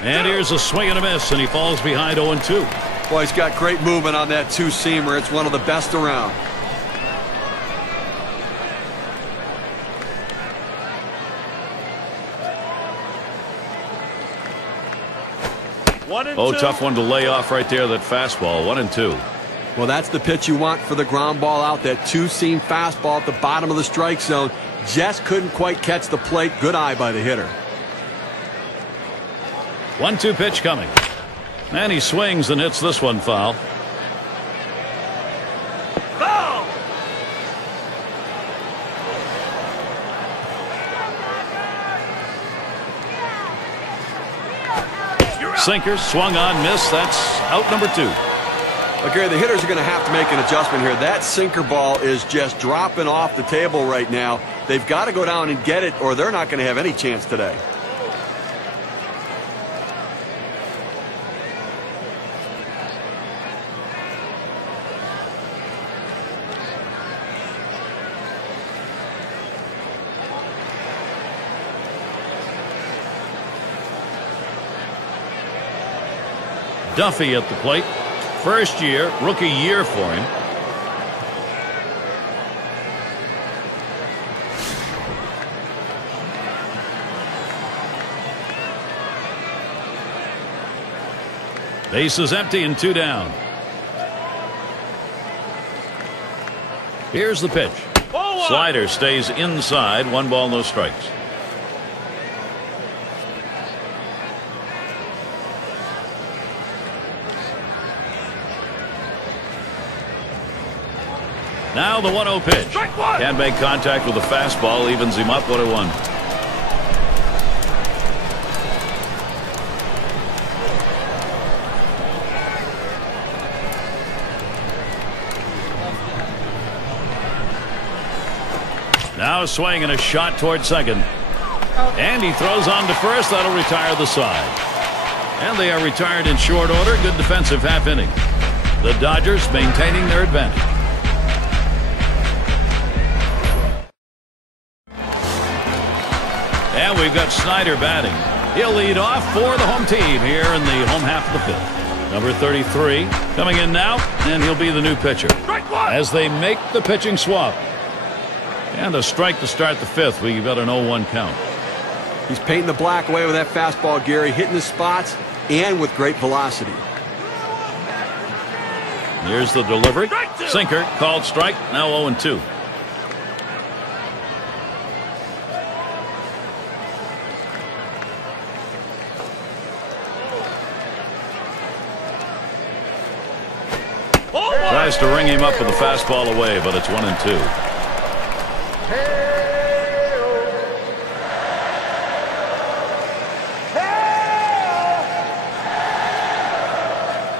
And here's a swing and a miss, and he falls behind 0-2. Boy, he's got great movement on that two-seamer. It's one of the best around. Tough one to lay off right there, that fastball. 1-2. Well, that's the pitch you want for the ground ball out. That two-seam fastball at the bottom of the strike zone. Just couldn't quite catch the plate. Good eye by the hitter. 1-2 pitch coming. And he swings and hits this one foul. Foul! Sinker, swung on, missed. That's out number 2. Okay, the hitters are going to have to make an adjustment here. That sinker ball is just dropping off the table right now. They've got to go down and get it, or they're not going to have any chance today. Duffy at the plate. First year, rookie year for him. Base is empty and 2 down. Here's the pitch. Slider stays inside. 1 ball, no strikes. Now the 1-0 pitch. Can't make contact with the fastball. Evens him up 1-1. Now a swing and a shot toward second. And he throws on to first. That'll retire the side. And they are retired in short order. Good defensive half inning. The Dodgers maintaining their advantage. And we've got Snyder batting. He'll lead off for the home team here in the home half of the 5th. Number 33 coming in now, and he'll be the new pitcher as they make the pitching swap. And a strike to start the 5th. We've got an 0-1 count. He's painting the black away with that fastball, Gary, hitting his spots and with great velocity. Here's the delivery. Sinker, called strike, now 0-2. Tries to ring him up with the fastball away, but it's 1-2.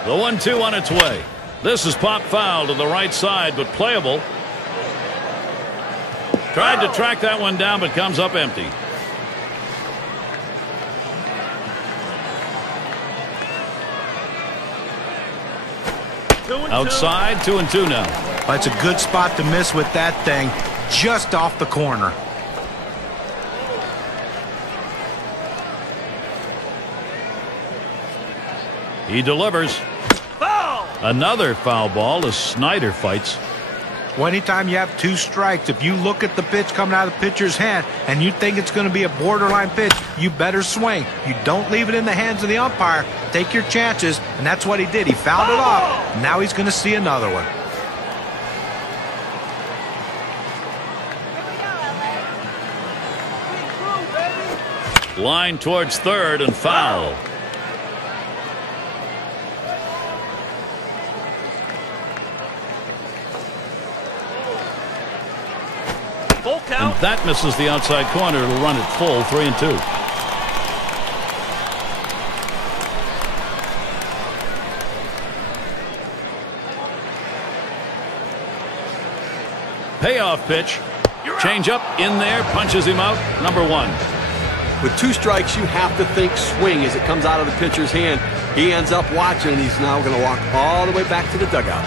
The 1-2 on its way. This is pop foul to the right side, but playable. Tried to track that one down, but comes up empty. Outside, 2-2 now. That's a good spot to miss with that thing, just off the corner. He delivers. Foul! Another foul ball as Snyder fights. Well, anytime you have 2 strikes, if you look at the pitch coming out of the pitcher's hand and you think it's going to be a borderline pitch, you better swing. You don't leave it in the hands of the umpire. Take your chances, and that's what he did. He fouled it off. Now he's going to see another one. Line towards third and foul. And that misses the outside corner. It'll run it full, 3-2. Payoff pitch. Change up in there, punches him out. Number 1. With 2 strikes, you have to think swing as it comes out of the pitcher's hand. He ends up watching, and he's now going to walk all the way back to the dugout.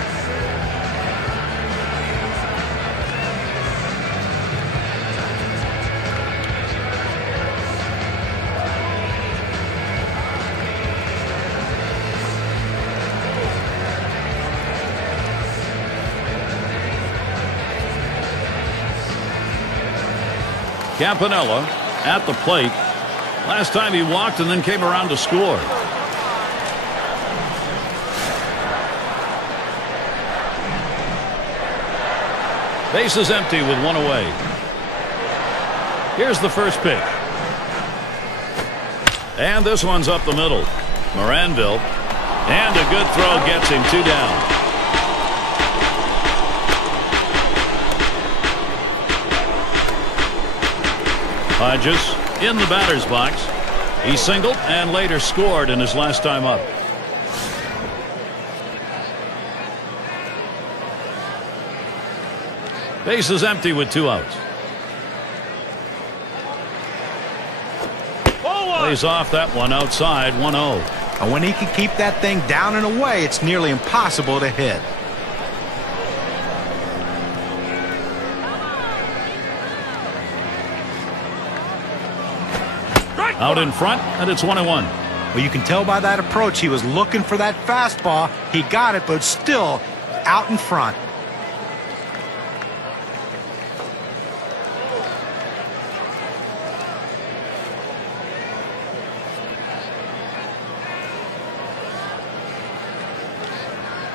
Campanella at the plate. Last time he walked and then came around to score. Base is empty with one away. Here's the first pitch. And this one's up the middle. Moranville. And a good throw gets him 2 down. Hodges in the batter's box. He singled and later scored in his last time up. Base is empty with 2 outs. Plays off that one outside 1-0. And when he can keep that thing down and away, it's nearly impossible to hit. Out in front, and it's 1-1. Well, you can tell by that approach he was looking for that fastball. He got it, but still out in front.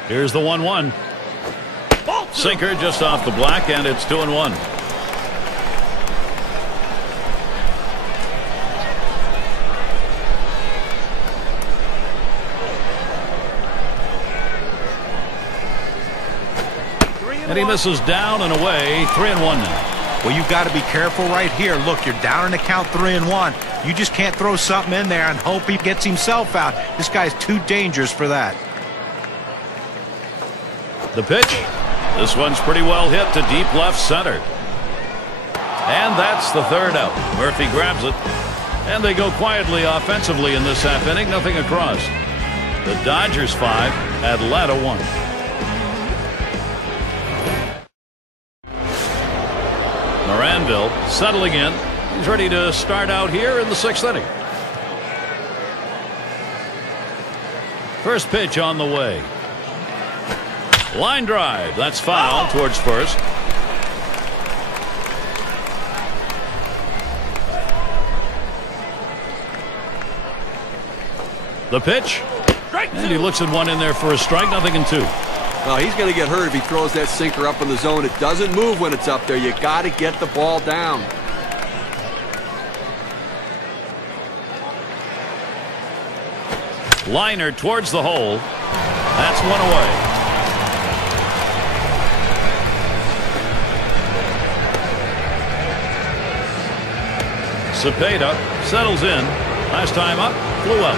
Here's the 1-1. Sinker just off the black, and it's 2-1. And he misses down and away. 3-1 now. Well, you've got to be careful right here. Look, you're down in the count 3-1. You just can't throw something in there and hope he gets himself out. This guy's too dangerous for that. The pitch. This one's pretty well hit to deep left center. And that's the 3rd out. Murphy grabs it. And they go quietly offensively in this half inning. Nothing across. The Dodgers 5, Atlanta 1. Moranville settling in. He's ready to start out here in the 6th inning. First pitch on the way. Line drive. That's foul towards first. The pitch. And he looks at one in there for a strike. Nothing in 2. Well, he's going to get hurt if he throws that sinker up in the zone. It doesn't move when it's up there. You got to get the ball down. Liner towards the hole. That's one away. Cepeda settles in. Last time up, flew out.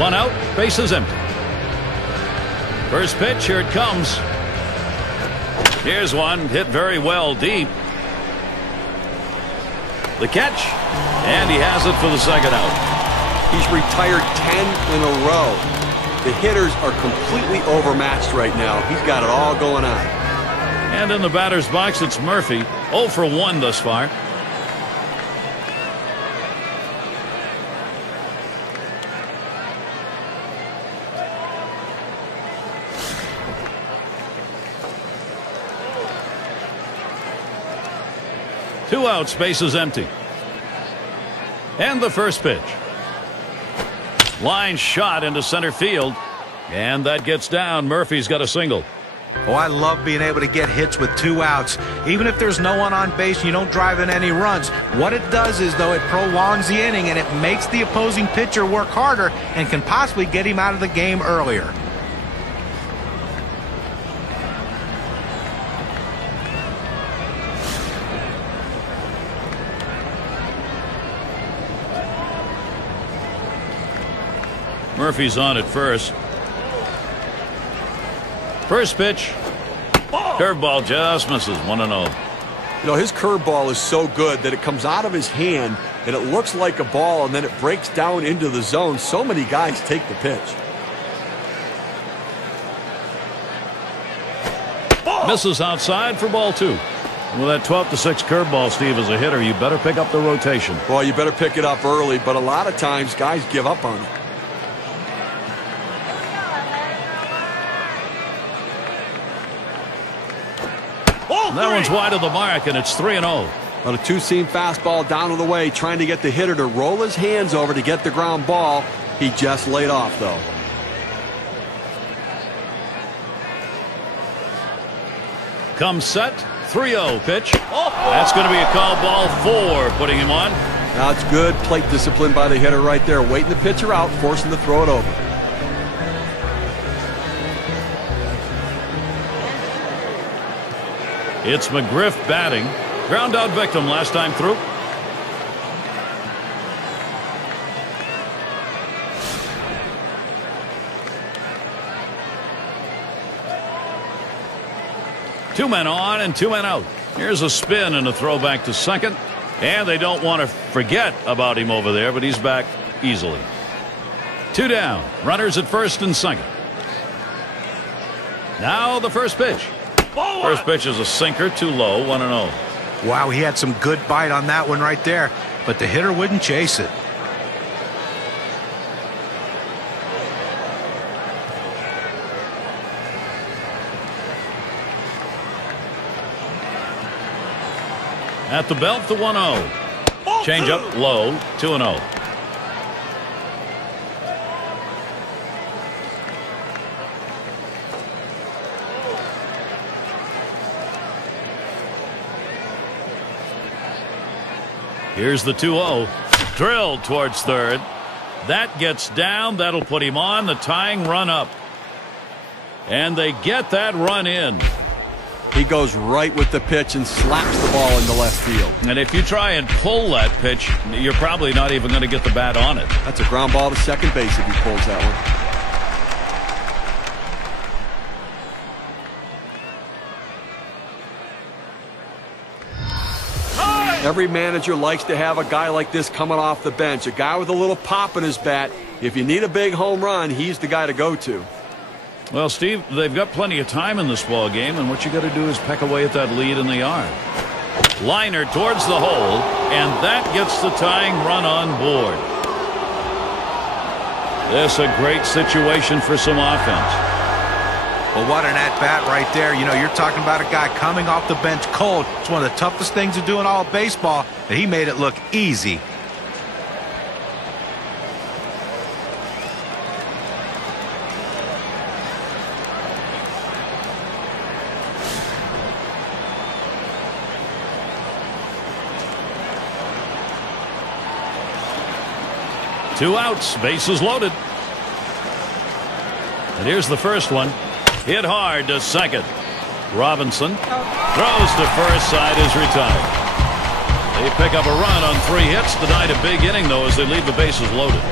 One out, base is empty. First pitch, here it comes. Here's one, hit very well deep. The catch, and he has it for the 2nd out. He's retired 10 in a row. The hitters are completely overmatched right now. He's got it all going on. And in the batter's box, it's Murphy. 0 for 1 thus far. Two outs, base is empty. And the first pitch. Line shot into center field. And that gets down. Murphy's got a single. Oh, I love being able to get hits with 2 outs. Even if there's no one on base, you don't drive in any runs. What it does is, though, it prolongs the inning and it makes the opposing pitcher work harder and can possibly get him out of the game earlier. Murphy's on at first. First pitch. Curveball just misses. 1-0. You know, his curveball is so good that it comes out of his hand and it looks like a ball and then it breaks down into the zone. So many guys take the pitch. Misses outside for ball 2. Well, that 12-6 curveball, Steve, as a hitter, you better pick up the rotation. Well, you better pick it up early, but a lot of times guys give up on it. That one's wide of the mark, and it's 3-0. On a two-seam fastball down to the way, trying to get the hitter to roll his hands over to get the ground ball. He just laid off, though. Comes set. 3-0 pitch. That's going to be a call, ball 4, putting him on. That's good plate discipline by the hitter right there, waiting the pitcher out, forcing to throw it over. It's McGriff batting. Ground out victim last time through. Two men on and 2 men out. Here's a spin and a throw back to second. And they don't want to forget about him over there, but he's back easily. 2 down. Runners at first and second. Now the first pitch. First pitch is a sinker, too low, 1-0. Wow, he had some good bite on that one right there, but the hitter wouldn't chase it. At the belt, the 1-0. Change up low, 2-0. Here's the 2-0. Drilled towards third. That gets down. That'll put him on. The tying run up. And they get that run in. He goes right with the pitch and slaps the ball into left field. And if you try and pull that pitch, you're probably not even going to get the bat on it. That's a ground ball to second base if he pulls that one. Every manager likes to have a guy like this coming off the bench, a guy with a little pop in his bat. If you need a big home run, he's the guy to go to. Well, Steve, they've got plenty of time in this ball game, and what you got to do is peck away at that lead in the yard. Liner towards the hole, and that gets the tying run on board. This a great situation for some offense. Well, what an at-bat right there. You know, you're talking about a guy coming off the bench cold. It's one of the toughest things to do in all of baseball, and he made it look easy. Two outs, bases loaded. And here's the first one. Hit hard to second. Robinson throws to first, side is retired. They pick up a run on 3 hits. Denied a big inning, though, as they leave the bases loaded.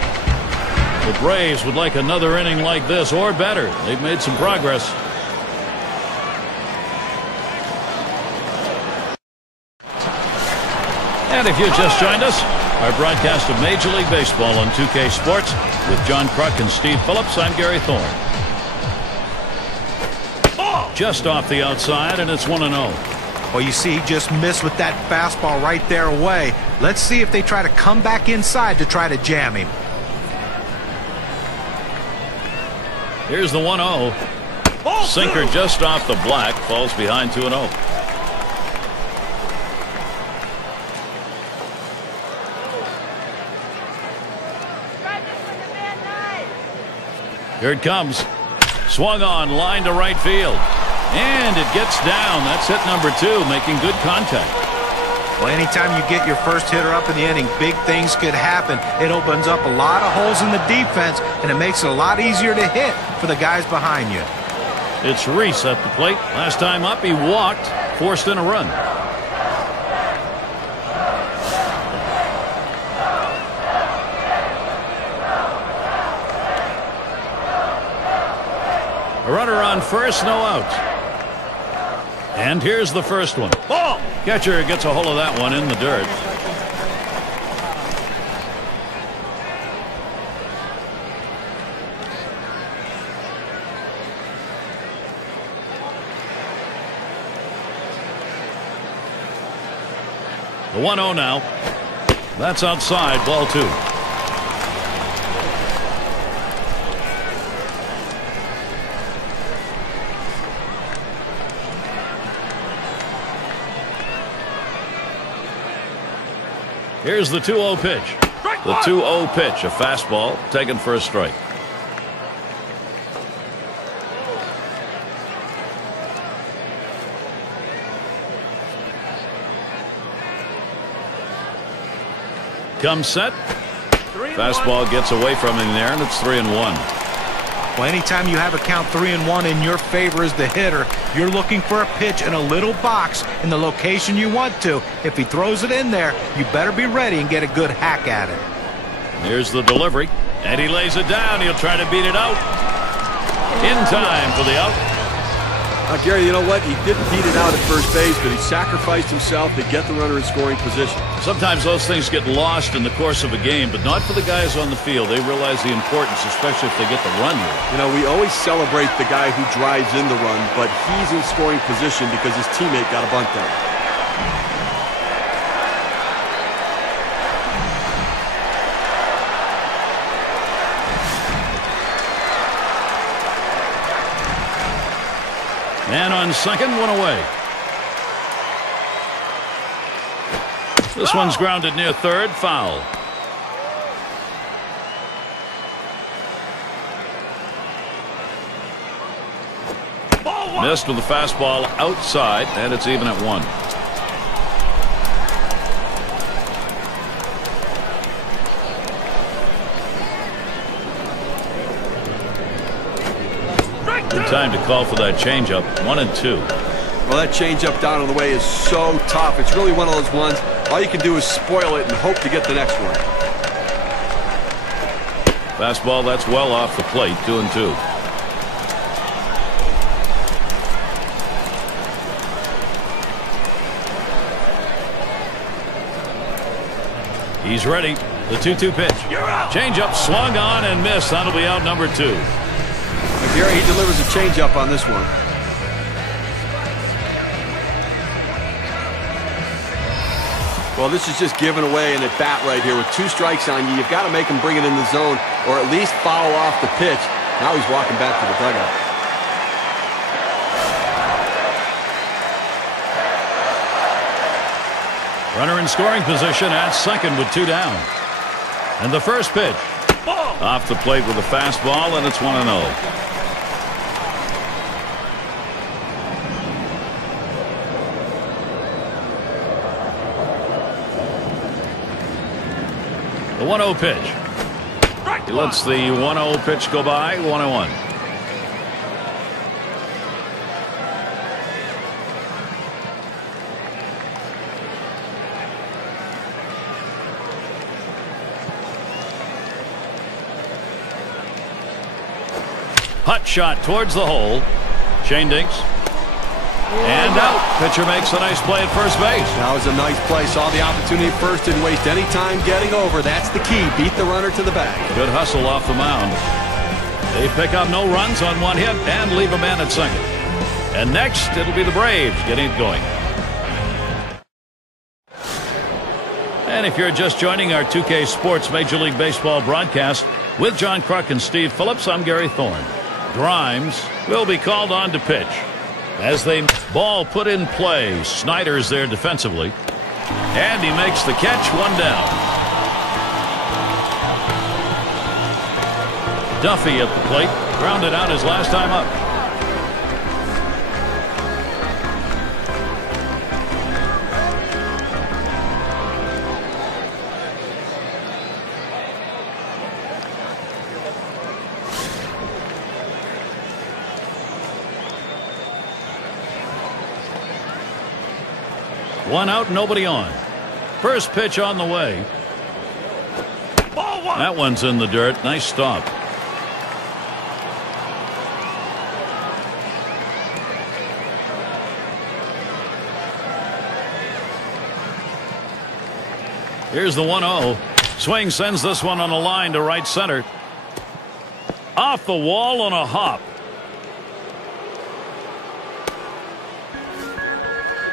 The Braves would like another inning like this or better. They've made some progress. And if you just joined us, our broadcast of Major League Baseball on 2K Sports with John Kruk and Steve Phillips. I'm Gary Thorne. Just off the outside, and it's 1-0. Well, you see, he just missed with that fastball right there away. Let's see if they try to come back inside to try to jam him. Here's the 1-0. Sinker just off the black, falls behind 2-0. Here it comes. Swung on, line to right field. And it gets down. That's hit number 2, making good contact. Well, anytime you get your first hitter up in the inning, big things could happen. It opens up a lot of holes in the defense, and it makes it a lot easier to hit for the guys behind you. It's Reese at the plate. Last time up, he walked, forced in a run. A runner on first, no outs. And here's the first one. Ball! Catcher gets a hold of that one in the dirt. The 1-0 now. That's outside, ball 2. Here's the 2-0 pitch. The 2-0 pitch, a fastball taken for a strike. Comes set. Fastball gets away from him there, and it's 3-1. Well, anytime you have a count 3-1 in your favor as the hitter, you're looking for a pitch in a little box in the location you want to. If he throws it in there, you better be ready and get a good hack at it. Here's the delivery, and he lays it down. He'll try to beat it out. In time for the out. Gary, you know what? He didn't beat it out at first base, but he sacrificed himself to get the runner in scoring position. Sometimes those things get lost in the course of a game, but not for the guys on the field. They realize the importance, especially if they get the run here. You know, we always celebrate the guy who drives in the run, but he's in scoring position because his teammate got a bunt down. Man on second, one away. This one's grounded near third, foul. Missed with the fastball outside, and it's even at 1. Good time to call for that changeup. 1-2. Well, that changeup down on the way is so tough. It's really one of those ones, all you can do is spoil it and hope to get the next one. Fastball that's well off the plate. 2-2. He's ready. The 2-2 pitch. Changeup swung on and missed. That'll be out number 2. Gary, he delivers a changeup on this one. Well, this is just giving away an at-bat right here with 2 strikes on you. You've got to make him bring it in the zone or at least foul off the pitch. Now he's walking back to the dugout. Runner in scoring position at second with 2 down. And the first pitch. Off the plate with a fastball, and it's 1-0. The 1-0 pitch. He lets the 1-0 pitch go by. 1-1. Hot shot towards the hole. Shane Dinks. And out. Pitcher makes a nice play at first base. That was a nice play. Saw the opportunity at first. Didn't waste any time getting over. That's the key. Beat the runner to the bag. Good hustle off the mound. They pick up no runs on 1 hit and leave a man at second. And next, it'll be the Braves getting it going. And if you're just joining our 2K Sports Major League Baseball broadcast with John Kruk and Steve Phillips, I'm Gary Thorne. Grimes will be called on to pitch. As they ball put in play, Snyder's there defensively. And he makes the catch. 1 down. Duffy at the plate. Grounded out his last time up. One out, nobody on. First pitch on the way. That one's in the dirt. Nice stop. Here's the 1-0. Swing sends this one on a line to right center. Off the wall on a hop.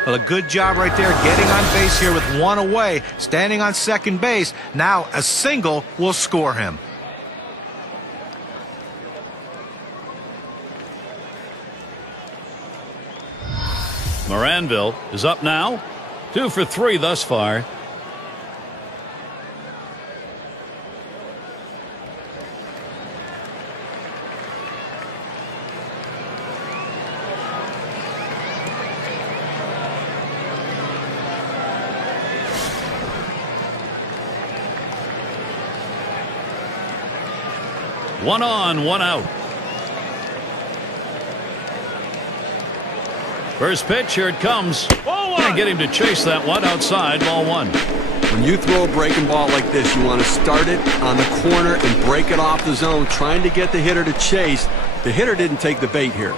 Well, a good job right there getting on base here with one away, standing on second base. Now a single will score him. Moranville is up now. 2 for 3 thus far. One on, one out. First pitch, here it comes. Can't get him to chase that one outside. Ball 1. When you throw a breaking ball like this, you want to start it on the corner and break it off the zone, trying to get the hitter to chase. The hitter didn't take the bait here.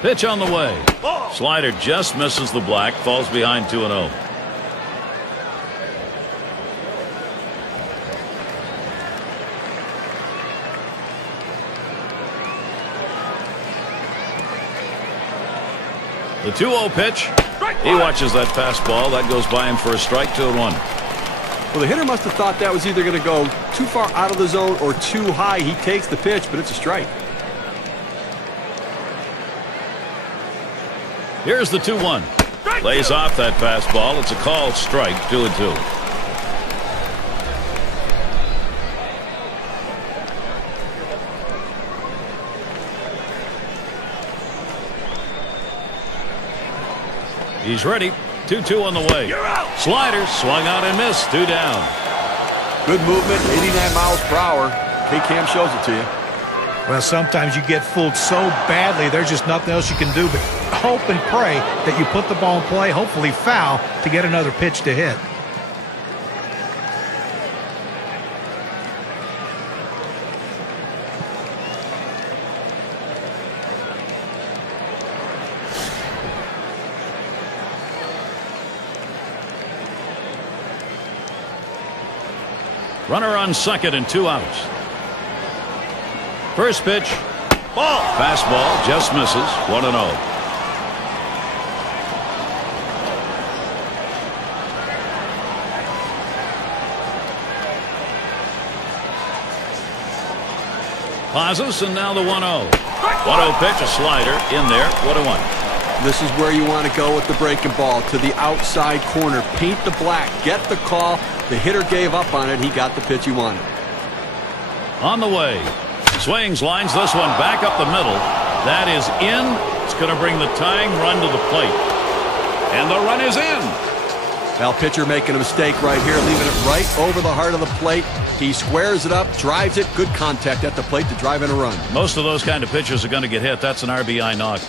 Pitch on the way. Slider just misses the black, falls behind 2-0. The 2-0 pitch. He watches that fastball. That goes by him for a strike. 2-1. Well, the hitter must have thought that was either going to go too far out of the zone or too high. He takes the pitch, but it's a strike. Here's the 2-1. Lays off that fastball. It's a called strike. 2-2. He's ready. 2-2 on the way. Slider swung out and missed. 2 down. Good movement, 89 miles per hour. K-Cam shows it to you. Well, sometimes you get fooled so badly, there's just nothing else you can do but hope and pray that you put the ball in play, hopefully foul, to get another pitch to hit. Runner on second and 2 outs. First pitch. Ball. Fastball just misses. 1-0. Pauses and now the 1-0. 1-0 pitch, a slider in there. 1-1. This is where you want to go with the breaking ball, to the outside corner. Paint the black. Get the call. The hitter gave up on it. He got the pitch he wanted. On the way. Swings, lines this one back up the middle. That is in. It's going to bring the tying run to the plate. And the run is in. Well, pitcher making a mistake right here, leaving it right over the heart of the plate. He squares it up, drives it. Good contact at the plate to drive in a run. Most of those kind of pitchers are going to get hit. That's an RBI knock.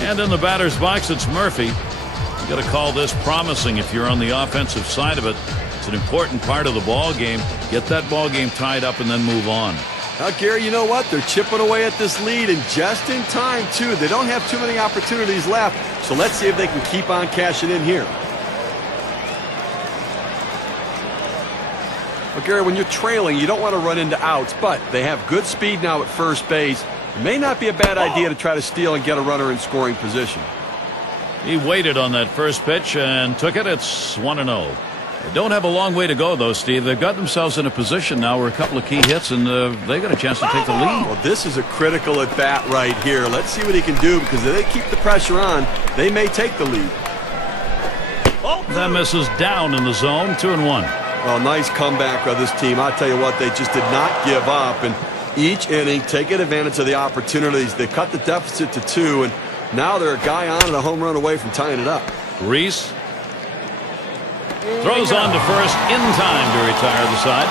And in the batter's box, it's Murphy. You got to call this promising if you're on the offensive side of it. It's an important part of the ball game. Get that ball game tied up and then move on. Now, Gary, you know what? They're chipping away at this lead, and just in time, too. They don't have too many opportunities left, so let's see if they can keep on cashing in here. Well, Gary, when you're trailing, you don't want to run into outs, but they have good speed now at first base. It may not be a bad idea to try to steal and get a runner in scoring position. He waited on that first pitch and took it. It's 1-0. They don't have a long way to go, though, Steve. They've got themselves in a position now where a couple of key hits, and they got a chance to take the lead. Well, this is a critical at-bat right here. Let's see what he can do, because if they keep the pressure on, they may take the lead. That misses down in the zone. 2-1. Well, nice comeback by this team. I'll tell you what, they just did not give up, and each inning taking advantage of the opportunities. They cut the deficit to 2, and now they're a guy on and a home run away from tying it up. Reese throws on to first in time to retire the side.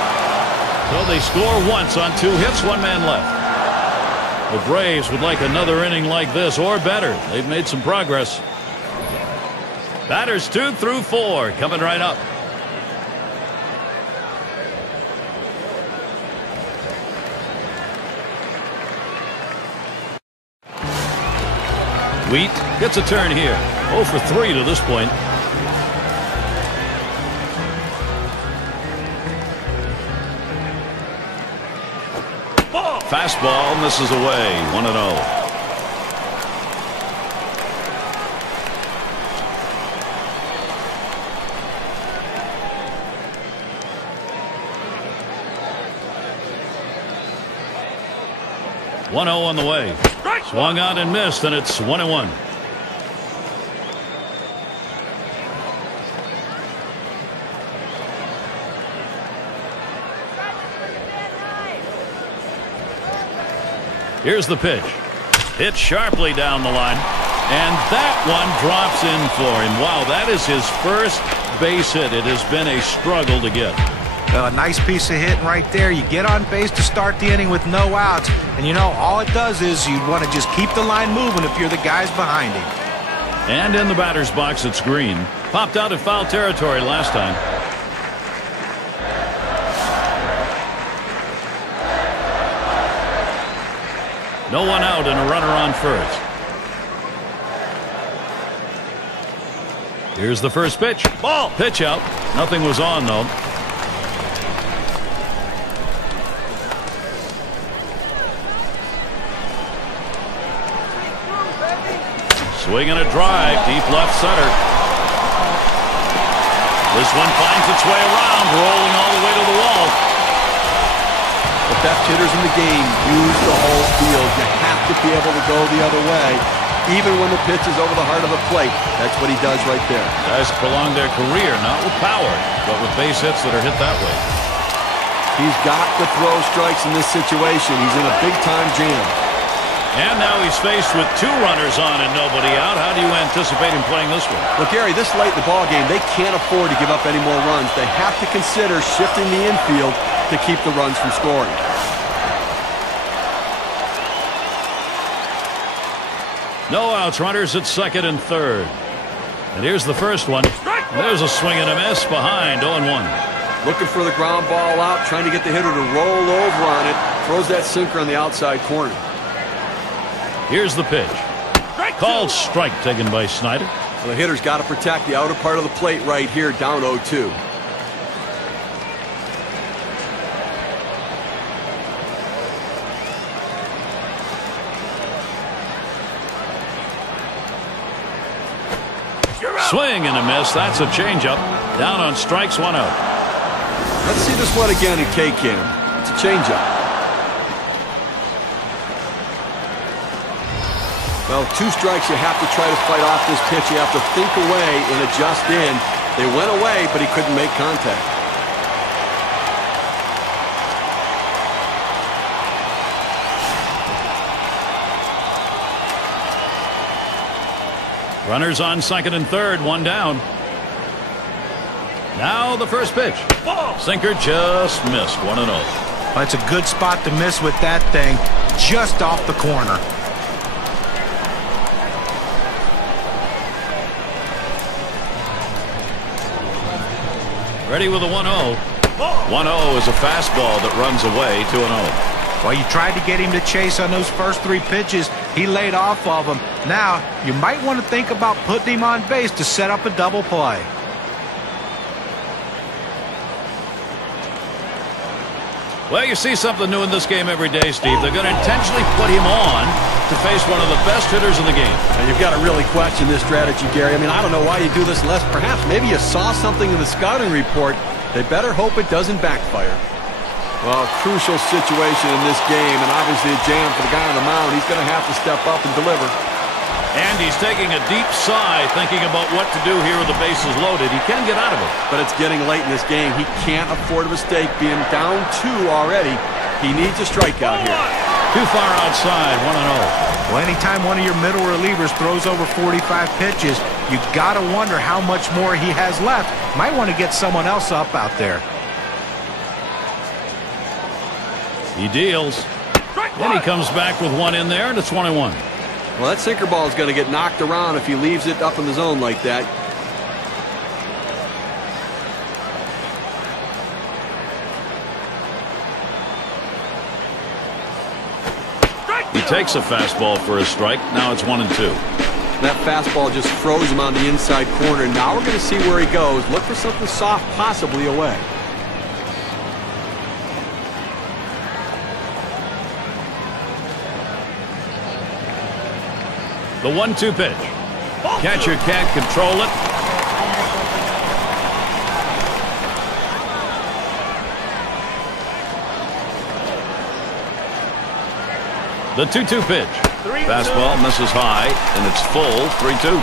So they score once on 2 hits, 1 man left. The Braves would like another inning like this or better. They've made some progress. Batters 2 through 4 coming right up. Wheat gets a turn here. 0 for 3 to this point. fastball misses away. 1-0. On the way. Swung on and missed, and it's 1-1. Here's the pitch. Hit sharply down the line, and that one drops in for him. Wow, that is his first base hit. It has been a struggle to get. A nice piece of hitting right there. You get on base to start the inning with no outs, and you know, all it does is you want to just keep the line moving if you're the guys behind him. And in the batter's box, it's Green. Popped out of foul territory last time. No one out and a runner on first. Here's the first pitch. Ball. Pitch out. Nothing was on, though. Swinging a drive, deep left center. This one finds its way around, rolling all the way to the wall. The best hitters in the game use the whole field. You have to be able to go the other way, even when the pitch is over the heart of the plate. That's what he does right there. Guys prolong their career, not with power, but with base hits that are hit that way. He's got to throw strikes in this situation. He's in a big-time jam. And now he's faced with two runners on and nobody out. How do you anticipate him playing this one? Well, Gary, this late in the ballgame, they can't afford to give up any more runs. They have to consider shifting the infield to keep the runs from scoring. No outs, runners at second and third. And here's the first one. There's a swing and a miss behind. 0-1. Looking for the ground ball out, trying to get the hitter to roll over on it. Throws that sinker on the outside corner. Here's the pitch. Called strike taken by Snyder. Well, the hitter's got to protect the outer part of the plate right here, down 0-2. Swing and a miss. That's a changeup. Down on strikes, 1 out. Let's see this one again in K-Cam. It's a changeup. Well, 2 strikes, you have to try to fight off this pitch. You have to think away and adjust in. They went away, but he couldn't make contact. Runners on second and third, 1 down. Now the first pitch. Sinker just missed. 1-0. Well, it's a good spot to miss with that thing, just off the corner. Ready with a 1-0. 1-0 is a fastball that runs away. 2-0. Well, you tried to get him to chase on those first 3 pitches. He laid off of them. Now, you might want to think about putting him on base to set up a double play. Well, you see something new in this game every day, Steve. They're going to intentionally put him on to face one of the best hitters in the game. And you've got to really question this strategy, Gary. I mean, I don't know why you do this unless perhaps maybe you saw something in the scouting report. They better hope it doesn't backfire. Well, crucial situation in this game, and obviously a jam for the guy on the mound. He's going to have to step up and deliver. And he's taking a deep sigh, thinking about what to do here with the bases loaded. He can get out of it. But it's getting late in this game. He can't afford a mistake, being down 2 already. He needs a strikeout here. Too far outside, 1-0. Well, anytime one of your middle relievers throws over 45 pitches, you got to wonder how much more he has left. Might want to get someone else up out there. He deals. Then he comes back with 1 in there, and it's 1-1. Well, that sinker ball is going to get knocked around if he leaves it up in the zone like that. He takes a fastball for a strike. Now it's 1-2. That fastball just froze him on the inside corner. Now we're going to see where he goes. Look for something soft, possibly away. The 1-2 pitch. Catcher can't control it. The 2-2 pitch. Fastball misses high, and it's full 3-2.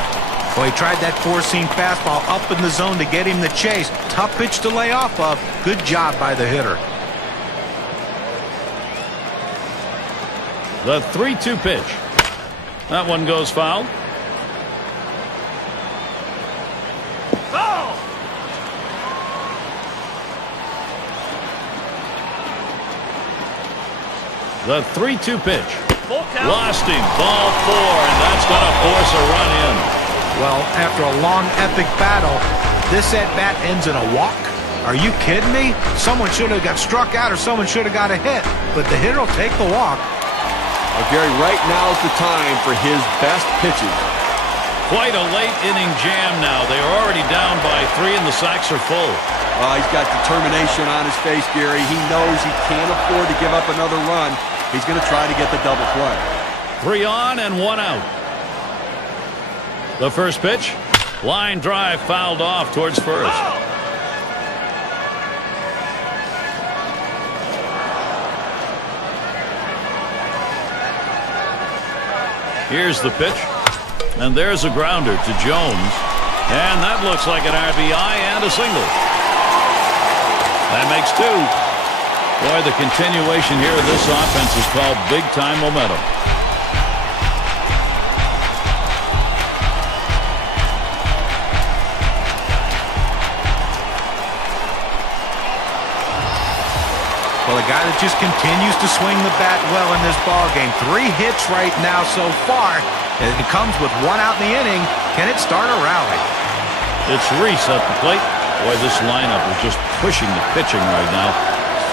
Well, he tried that four-seam fastball up in the zone to get him the chase. Tough pitch to lay off of. Good job by the hitter. The 3-2 pitch. That one goes foul. The 3-2 pitch. Lost him. Ball 4, and that's going to force a run in. Well, after a long, epic battle, this at-bat ends in a walk? Are you kidding me? Someone should have got struck out or someone should have got a hit. But the hitter will take the walk. Well, Gary, right now is the time for his best pitching. Quite a late inning jam now. They are already down by 3, and the sacks are full. He's got determination on his face, Gary. He knows he can't afford to give up another run. He's going to try to get the double play. 3 on and 1 out. The first pitch. Line drive fouled off towards first. Here's the pitch. And there's a grounder to Jones. And that looks like an RBI and a single. That makes 2. Boy, the continuation here of this offense is called big-time momentum. Well, a guy that just continues to swing the bat well in this ballgame. 3 hits right now so far. And it comes with 1 out in the inning. Can it start a rally? It's Reese at the plate. Boy, this lineup is just pushing the pitching right now.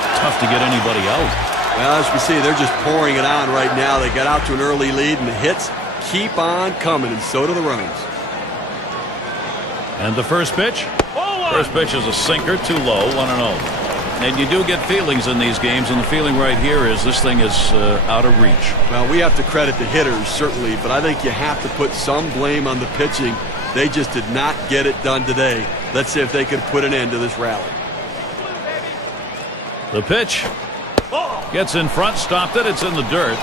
It's tough to get anybody out. Well, as we see, they're just pouring it on right now. They got out to an early lead, and the hits keep on coming, and so do the runs. And the first pitch? First pitch is a sinker, too low, 1-0. And you do get feelings in these games, and the feeling right here is this thing is out of reach. Well, we have to credit the hitters, certainly, but I think you have to put some blame on the pitching. They just did not get it done today. Let's see if they can put an end to this rally. The pitch gets in front, stopped it, it's in the dirt.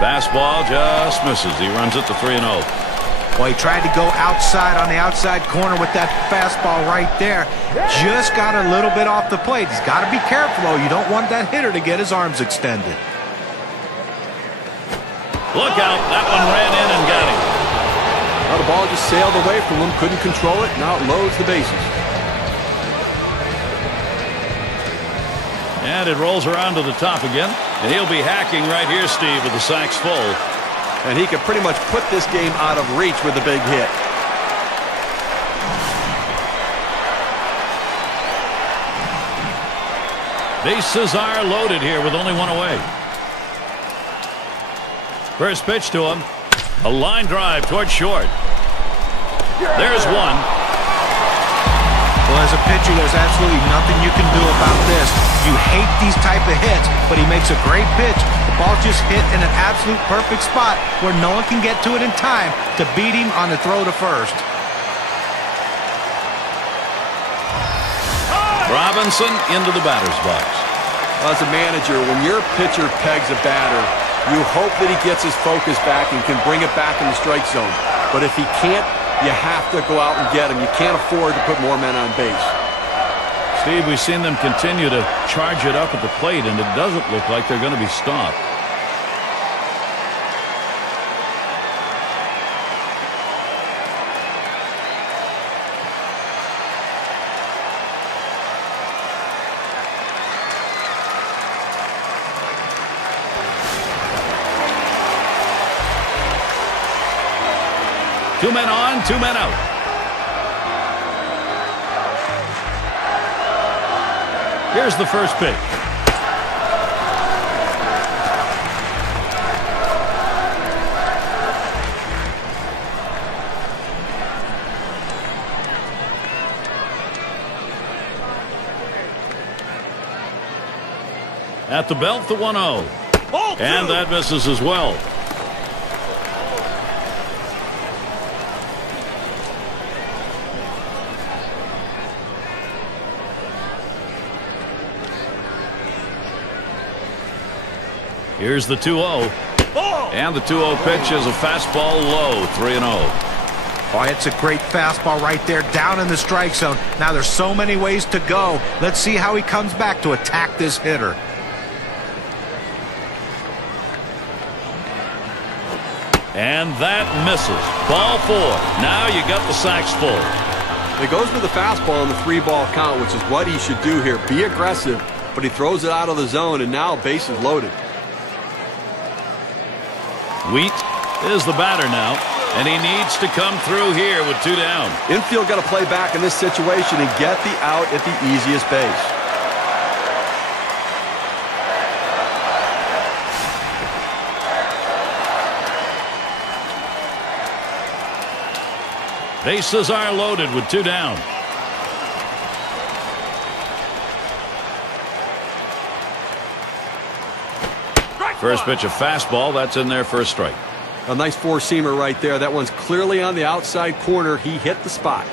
Fastball just misses. He runs it to 3-0. Well, he tried to go outside on the outside corner with that fastball right there. Just got a little bit off the plate. He's got to be careful, though. You don't want that hitter to get his arms extended. Look out. That one ran in and got him. Well, the ball just sailed away from him. Couldn't control it. Now it loads the bases. And it rolls around to the top again. And he'll be hacking right here, Steve, with the sacks full. And he could pretty much put this game out of reach with a big hit. Bases are loaded here with only 1 away. First pitch to him. A line drive towards short. There's 1. Well, as a pitcher, there's absolutely nothing you can do about this. You hate these type of hits, but he makes a great pitch. The ball just hit in an absolute perfect spot where no one can get to it in time to beat him on the throw to first. Robinson into the batter's box. Well, as a manager, when your pitcher pegs a batter, you hope that he gets his focus back and can bring it back in the strike zone. But if he can't, you have to go out and get him. You can't afford to put more men on base. Steve, we've seen them continue to charge it up at the plate, and it doesn't look like they're going to be stopped. Two men on, 2 men out. Here's the first pitch. At the belt, the 1-0. And that misses as well. Here's the 2-0. And the 2-0 pitch is a fastball low, 3-0. Oh, it's a great fastball right there, down in the strike zone. Now there's so many ways to go. Let's see how he comes back to attack this hitter. And that misses. Ball 4. Now you got the sacks full. It goes with the fastball on the 3-ball count, which is what he should do here. Be aggressive, but he throws it out of the zone, and now bases loaded. Wheat is the batter now, and he needs to come through here with 2 down. Infield got to play back in this situation and get the out at the easiest base. Bases are loaded with 2 down. First pitch, a fastball. That's in there for a strike. A nice four-seamer right there. That one's clearly on the outside corner. He hit the spot.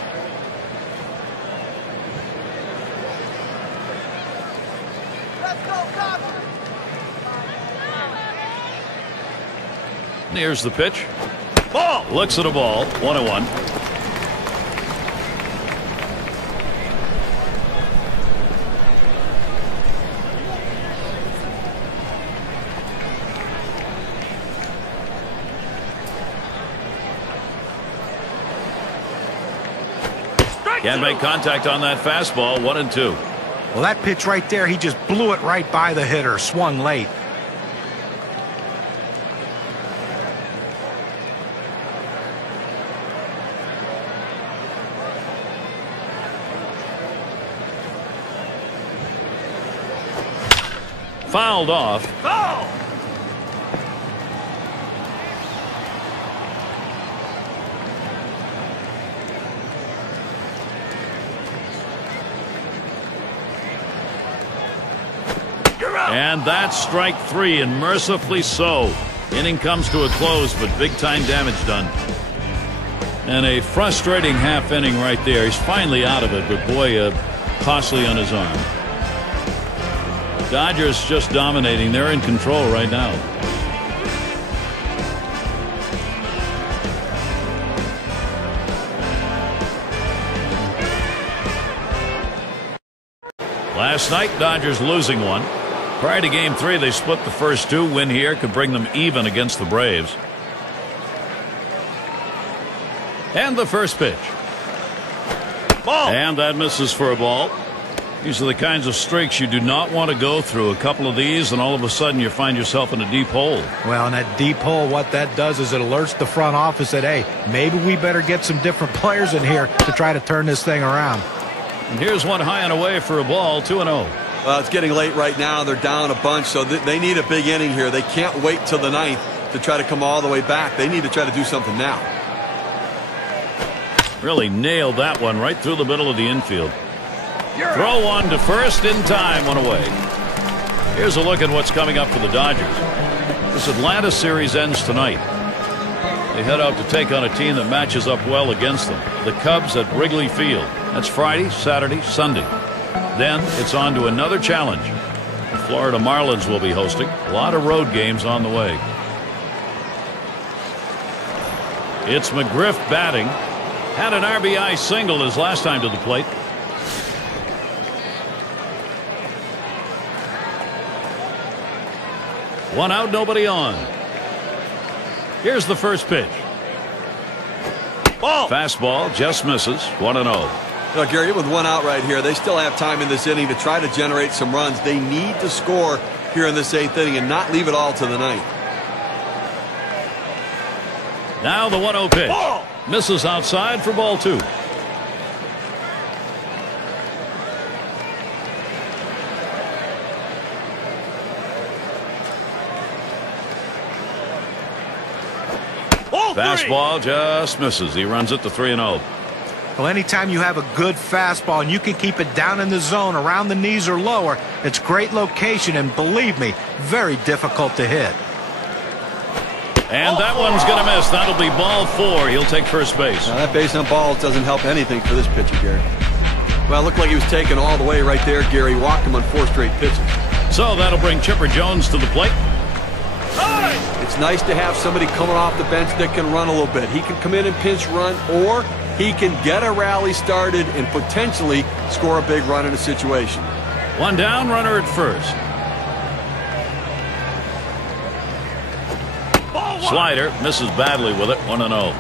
Here's the pitch. Ball. Looks at a ball. 1-1. Can't make contact on that fastball. 1-2. Well, that pitch right there, he just blew it right by the hitter. Swung late. Fouled off. Foul! And that's strike 3, and mercifully so. Inning comes to a close, but big-time damage done. And a frustrating half inning right there. He's finally out of it, but boy, costly on his arm. Dodgers just dominating. They're in control right now. Last night, Dodgers losing one. Prior to Game 3, they split the first 2. Win here could bring them even against the Braves. And the first pitch. Ball. And that misses for a ball. These are the kinds of streaks you do not want to go through. A couple of these, and all of a sudden you find yourself in a deep hole. Well, in that deep hole, what that does is it alerts the front office that, hey, maybe we better get some different players in here to try to turn this thing around. And here's one high and away for a ball, 2-0. Well, it's getting late right now. They're down a bunch, so they need a big inning here. They can't wait till the 9th to try to come all the way back. They need to try to do something now. Really nailed that one right through the middle of the infield. Throw one to first in time, one away. Here's a look at what's coming up for the Dodgers. This Atlanta series ends tonight. They head out to take on a team that matches up well against them. The Cubs at Wrigley Field. That's Friday, Saturday, Sunday. Then it's on to another challenge. The Florida Marlins will be hosting. A lot of road games on the way. It's McGriff batting. Had an RBI single his last time to the plate. One out, nobody on. Here's the first pitch. Ball. Fastball just misses. 1-0. Gary, with one out right here, they still have time in this inning to try to generate some runs. They need to score here in this 8th inning and not leave it all to the 9th. Now the 1-0 pitch. Ball. Misses outside for ball 2. Fastball just misses. He runs it to 3-0. Well, anytime you have a good fastball and you can keep it down in the zone around the knees or lower, it's great location and, believe me, very difficult to hit. And that one's going to miss. That'll be ball 4. He'll take first base. Now, that base on balls doesn't help anything for this pitcher, Gary. Well, it looked like he was taken all the way right there, Gary. Walked him on 4 straight pitches. So that'll bring Chipper Jones to the plate. It's nice to have somebody coming off the bench that can run a little bit. He can come in and pinch run, or he can get a rally started and potentially score a big run in a situation. One down, runner at first. Slider misses badly with it. 1-0.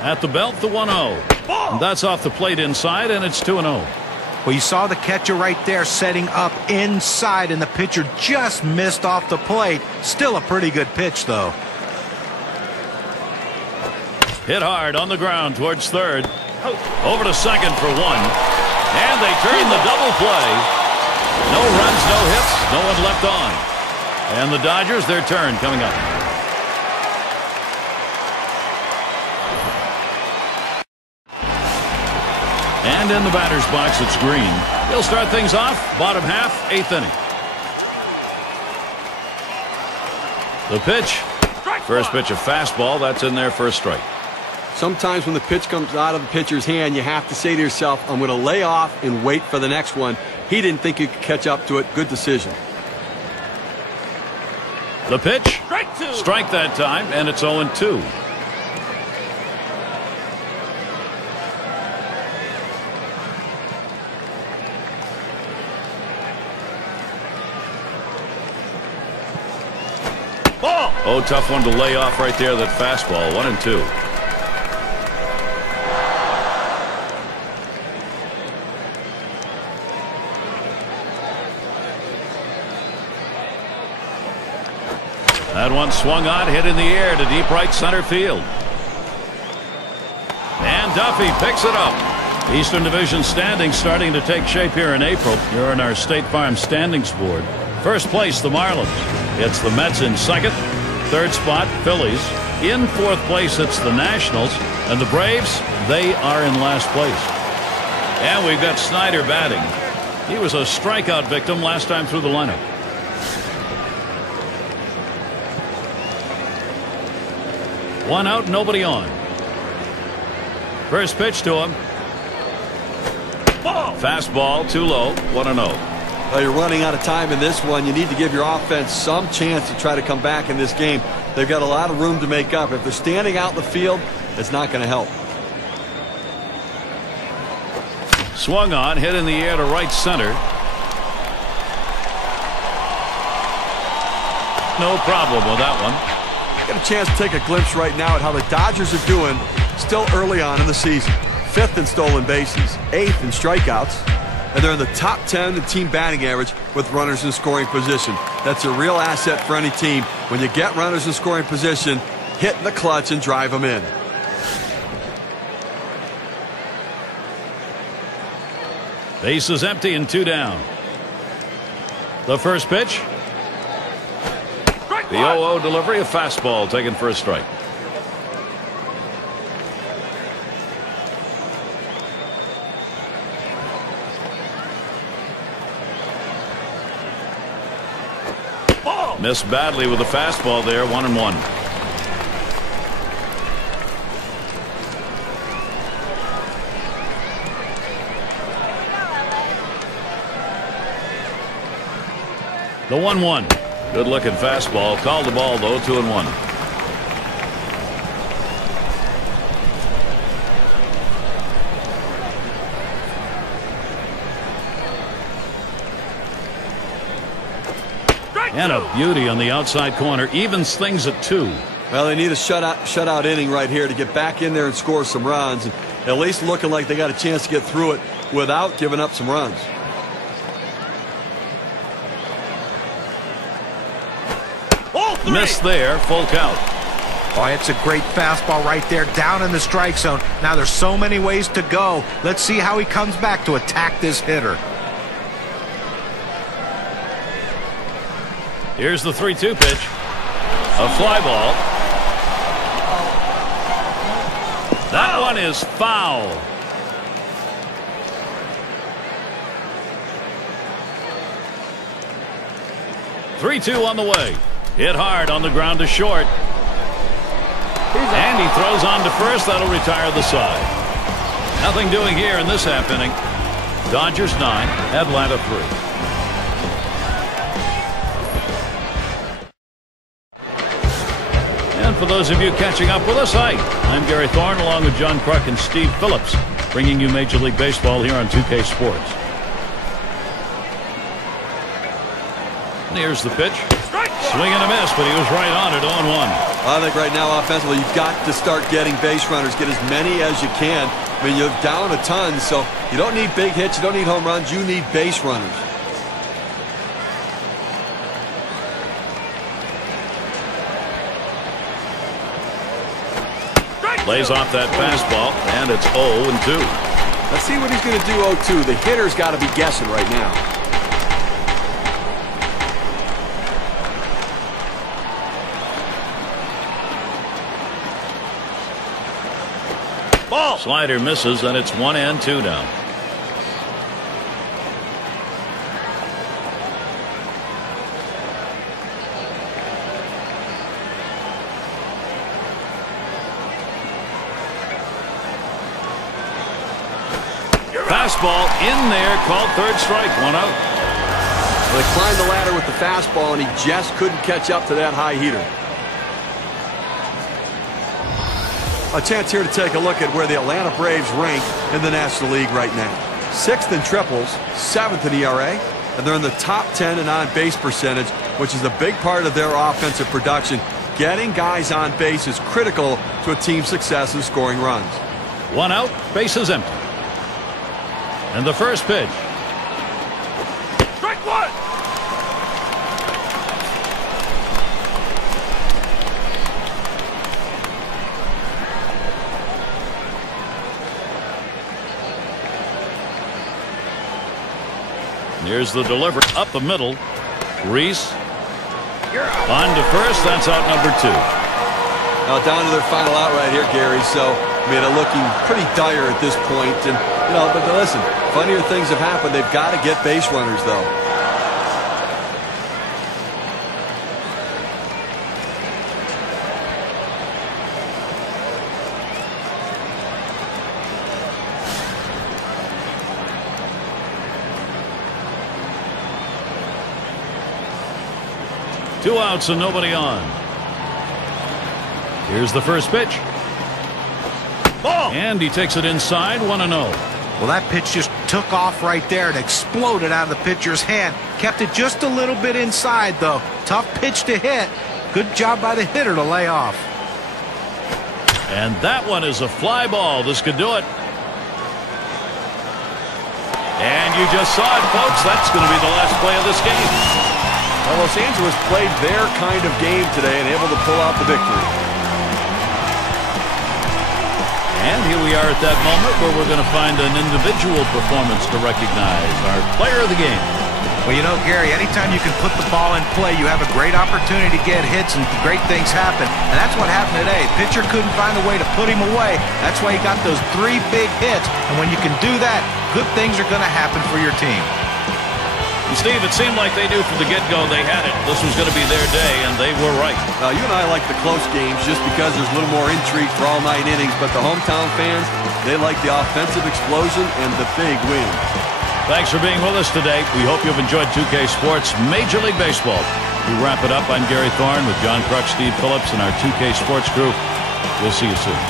At the belt, the 1-0. That's off the plate inside, and it's 2-0. Well, you saw the catcher right there setting up inside, and the pitcher just missed off the plate. Still a pretty good pitch, though. Hit hard on the ground towards third. Over to second for 1. And they turn the double play. No runs, no hits, no one left on. And the Dodgers, their turn coming up. And in the batter's box, it's Green. He'll start things off, bottom half, 8th inning. The pitch. First pitch, a fastball. That's in there for a strike. Sometimes when the pitch comes out of the pitcher's hand, you have to say to yourself, I'm going to lay off and wait for the next one. He didn't think he could catch up to it. Good decision. The pitch. Strike that time, and it's 0-2. Oh, tough one to lay off right there, that fastball. 1-2. That one swung on, hit in the air to deep right center field. And Duffy picks it up. Eastern Division standings starting to take shape here in April. You're in our State Farm standings board. First place, the Marlins. It's the Mets in second. Third spot, Phillies. In fourth place, it's the Nationals. And the Braves, they are in last place. And we've got Snyder batting. He was a strikeout victim last time through the lineup. One out, nobody on. First pitch to him. Fastball, too low, 1-0. Well, you're running out of time in this one. You need to give your offense some chance to try to come back in this game. They've got a lot of room to make up. If they're standing out in the field, it's not going to help. Swung on, hit in the air to right center. No problem with that one. Get a chance to take a glimpse right now at how the Dodgers are doing still early on in the season. 5th in stolen bases, 8th in strikeouts, and they're in the top 10 in team batting average with runners in scoring position. That's a real asset for any team. When you get runners in scoring position, hit the clutch and drive them in. Base is empty and 2 down. The first pitch. The 0-0 delivery, a fastball taken for a strike. Missed badly with the fastball there, 1-1. The 1-1. Good looking fastball. Called the ball though, 2-1. And a beauty on the outside corner. Evens things at 2. Well, they need a shutout inning right here to get back in there and score some runs. And at least looking like they got a chance to get through it without giving up some runs. Missed there, full count. Oh, it's a great fastball right there down in the strike zone. Now there's so many ways to go. Let's see how he comes back to attack this hitter. Here's the 3-2 pitch. A fly ball. That one is foul. Three-two on the way. Hit hard on the ground to short. And he throws on to first. That'll retire the side. Nothing doing here in this half inning. Dodgers 9, Atlanta 3. And for those of you catching up with us, hi, I'm Gary Thorne along with John Kruk and Steve Phillips, bringing you Major League Baseball here on 2K Sports. And here's the pitch. Swing and a miss, but he was right on it, 0-1. I think right now offensively you've got to start getting base runners, get as many as you can. I mean, you're down a ton, so you don't need big hits, you don't need home runs, you need base runners. Lays off that fastball, and it's 0-2. Let's see what he's going to do 0-2. The hitter's got to be guessing right now. Ball. Slider misses, and it's 1-2 now. Fastball in there, called third strike, 1 out. They climbed the ladder with the fastball, and he just couldn't catch up to that high heater. A chance here to take a look at where the Atlanta Braves rank in the National League right now. 6th in triples, 7th in ERA, and they're in the top 10 in on-base percentage, which is a big part of their offensive production. Getting guys on base is critical to a team's success in scoring runs. 1 out, bases empty. And the first pitch. Strike one! Here's the delivery up the middle. Reese on to first. That's out number 2. Now down to their final out right here, Gary. So, I mean, they're looking pretty dire at this point. And, you know, but listen, funnier things have happened. They've got to get base runners, though. Two outs and nobody on. Here's the first pitch. Ball. And he takes it inside, 1-0. Well, that pitch just took off right there and exploded out of the pitcher's hand. Kept it just a little bit inside, though. Tough pitch to hit. Good job by the hitter to lay off. And that one is a fly ball. This could do it. And you just saw it, folks. That's going to be the last play of this game. Well, Los Angeles played their kind of game today and able to pull out the victory. And here we are at that moment where we're going to find an individual performance to recognize our player of the game. Well, you know, Gary, anytime you can put the ball in play, you have a great opportunity to get hits and great things happen. And that's what happened today. Pitcher couldn't find a way to put him away. That's why he got those 3 big hits. And when you can do that, good things are going to happen for your team. And Steve, it seemed like they knew from the get-go they had it. This was going to be their day, and they were right. You and I like the close games just because there's a little more intrigue for all 9 innings, but the hometown fans, they like the offensive explosion and the big wins. Thanks for being with us today. We hope you've enjoyed 2K Sports Major League Baseball. We wrap it up. I'm Gary Thorne with John Kruk, Steve Phillips, and our 2K Sports crew. We'll see you soon.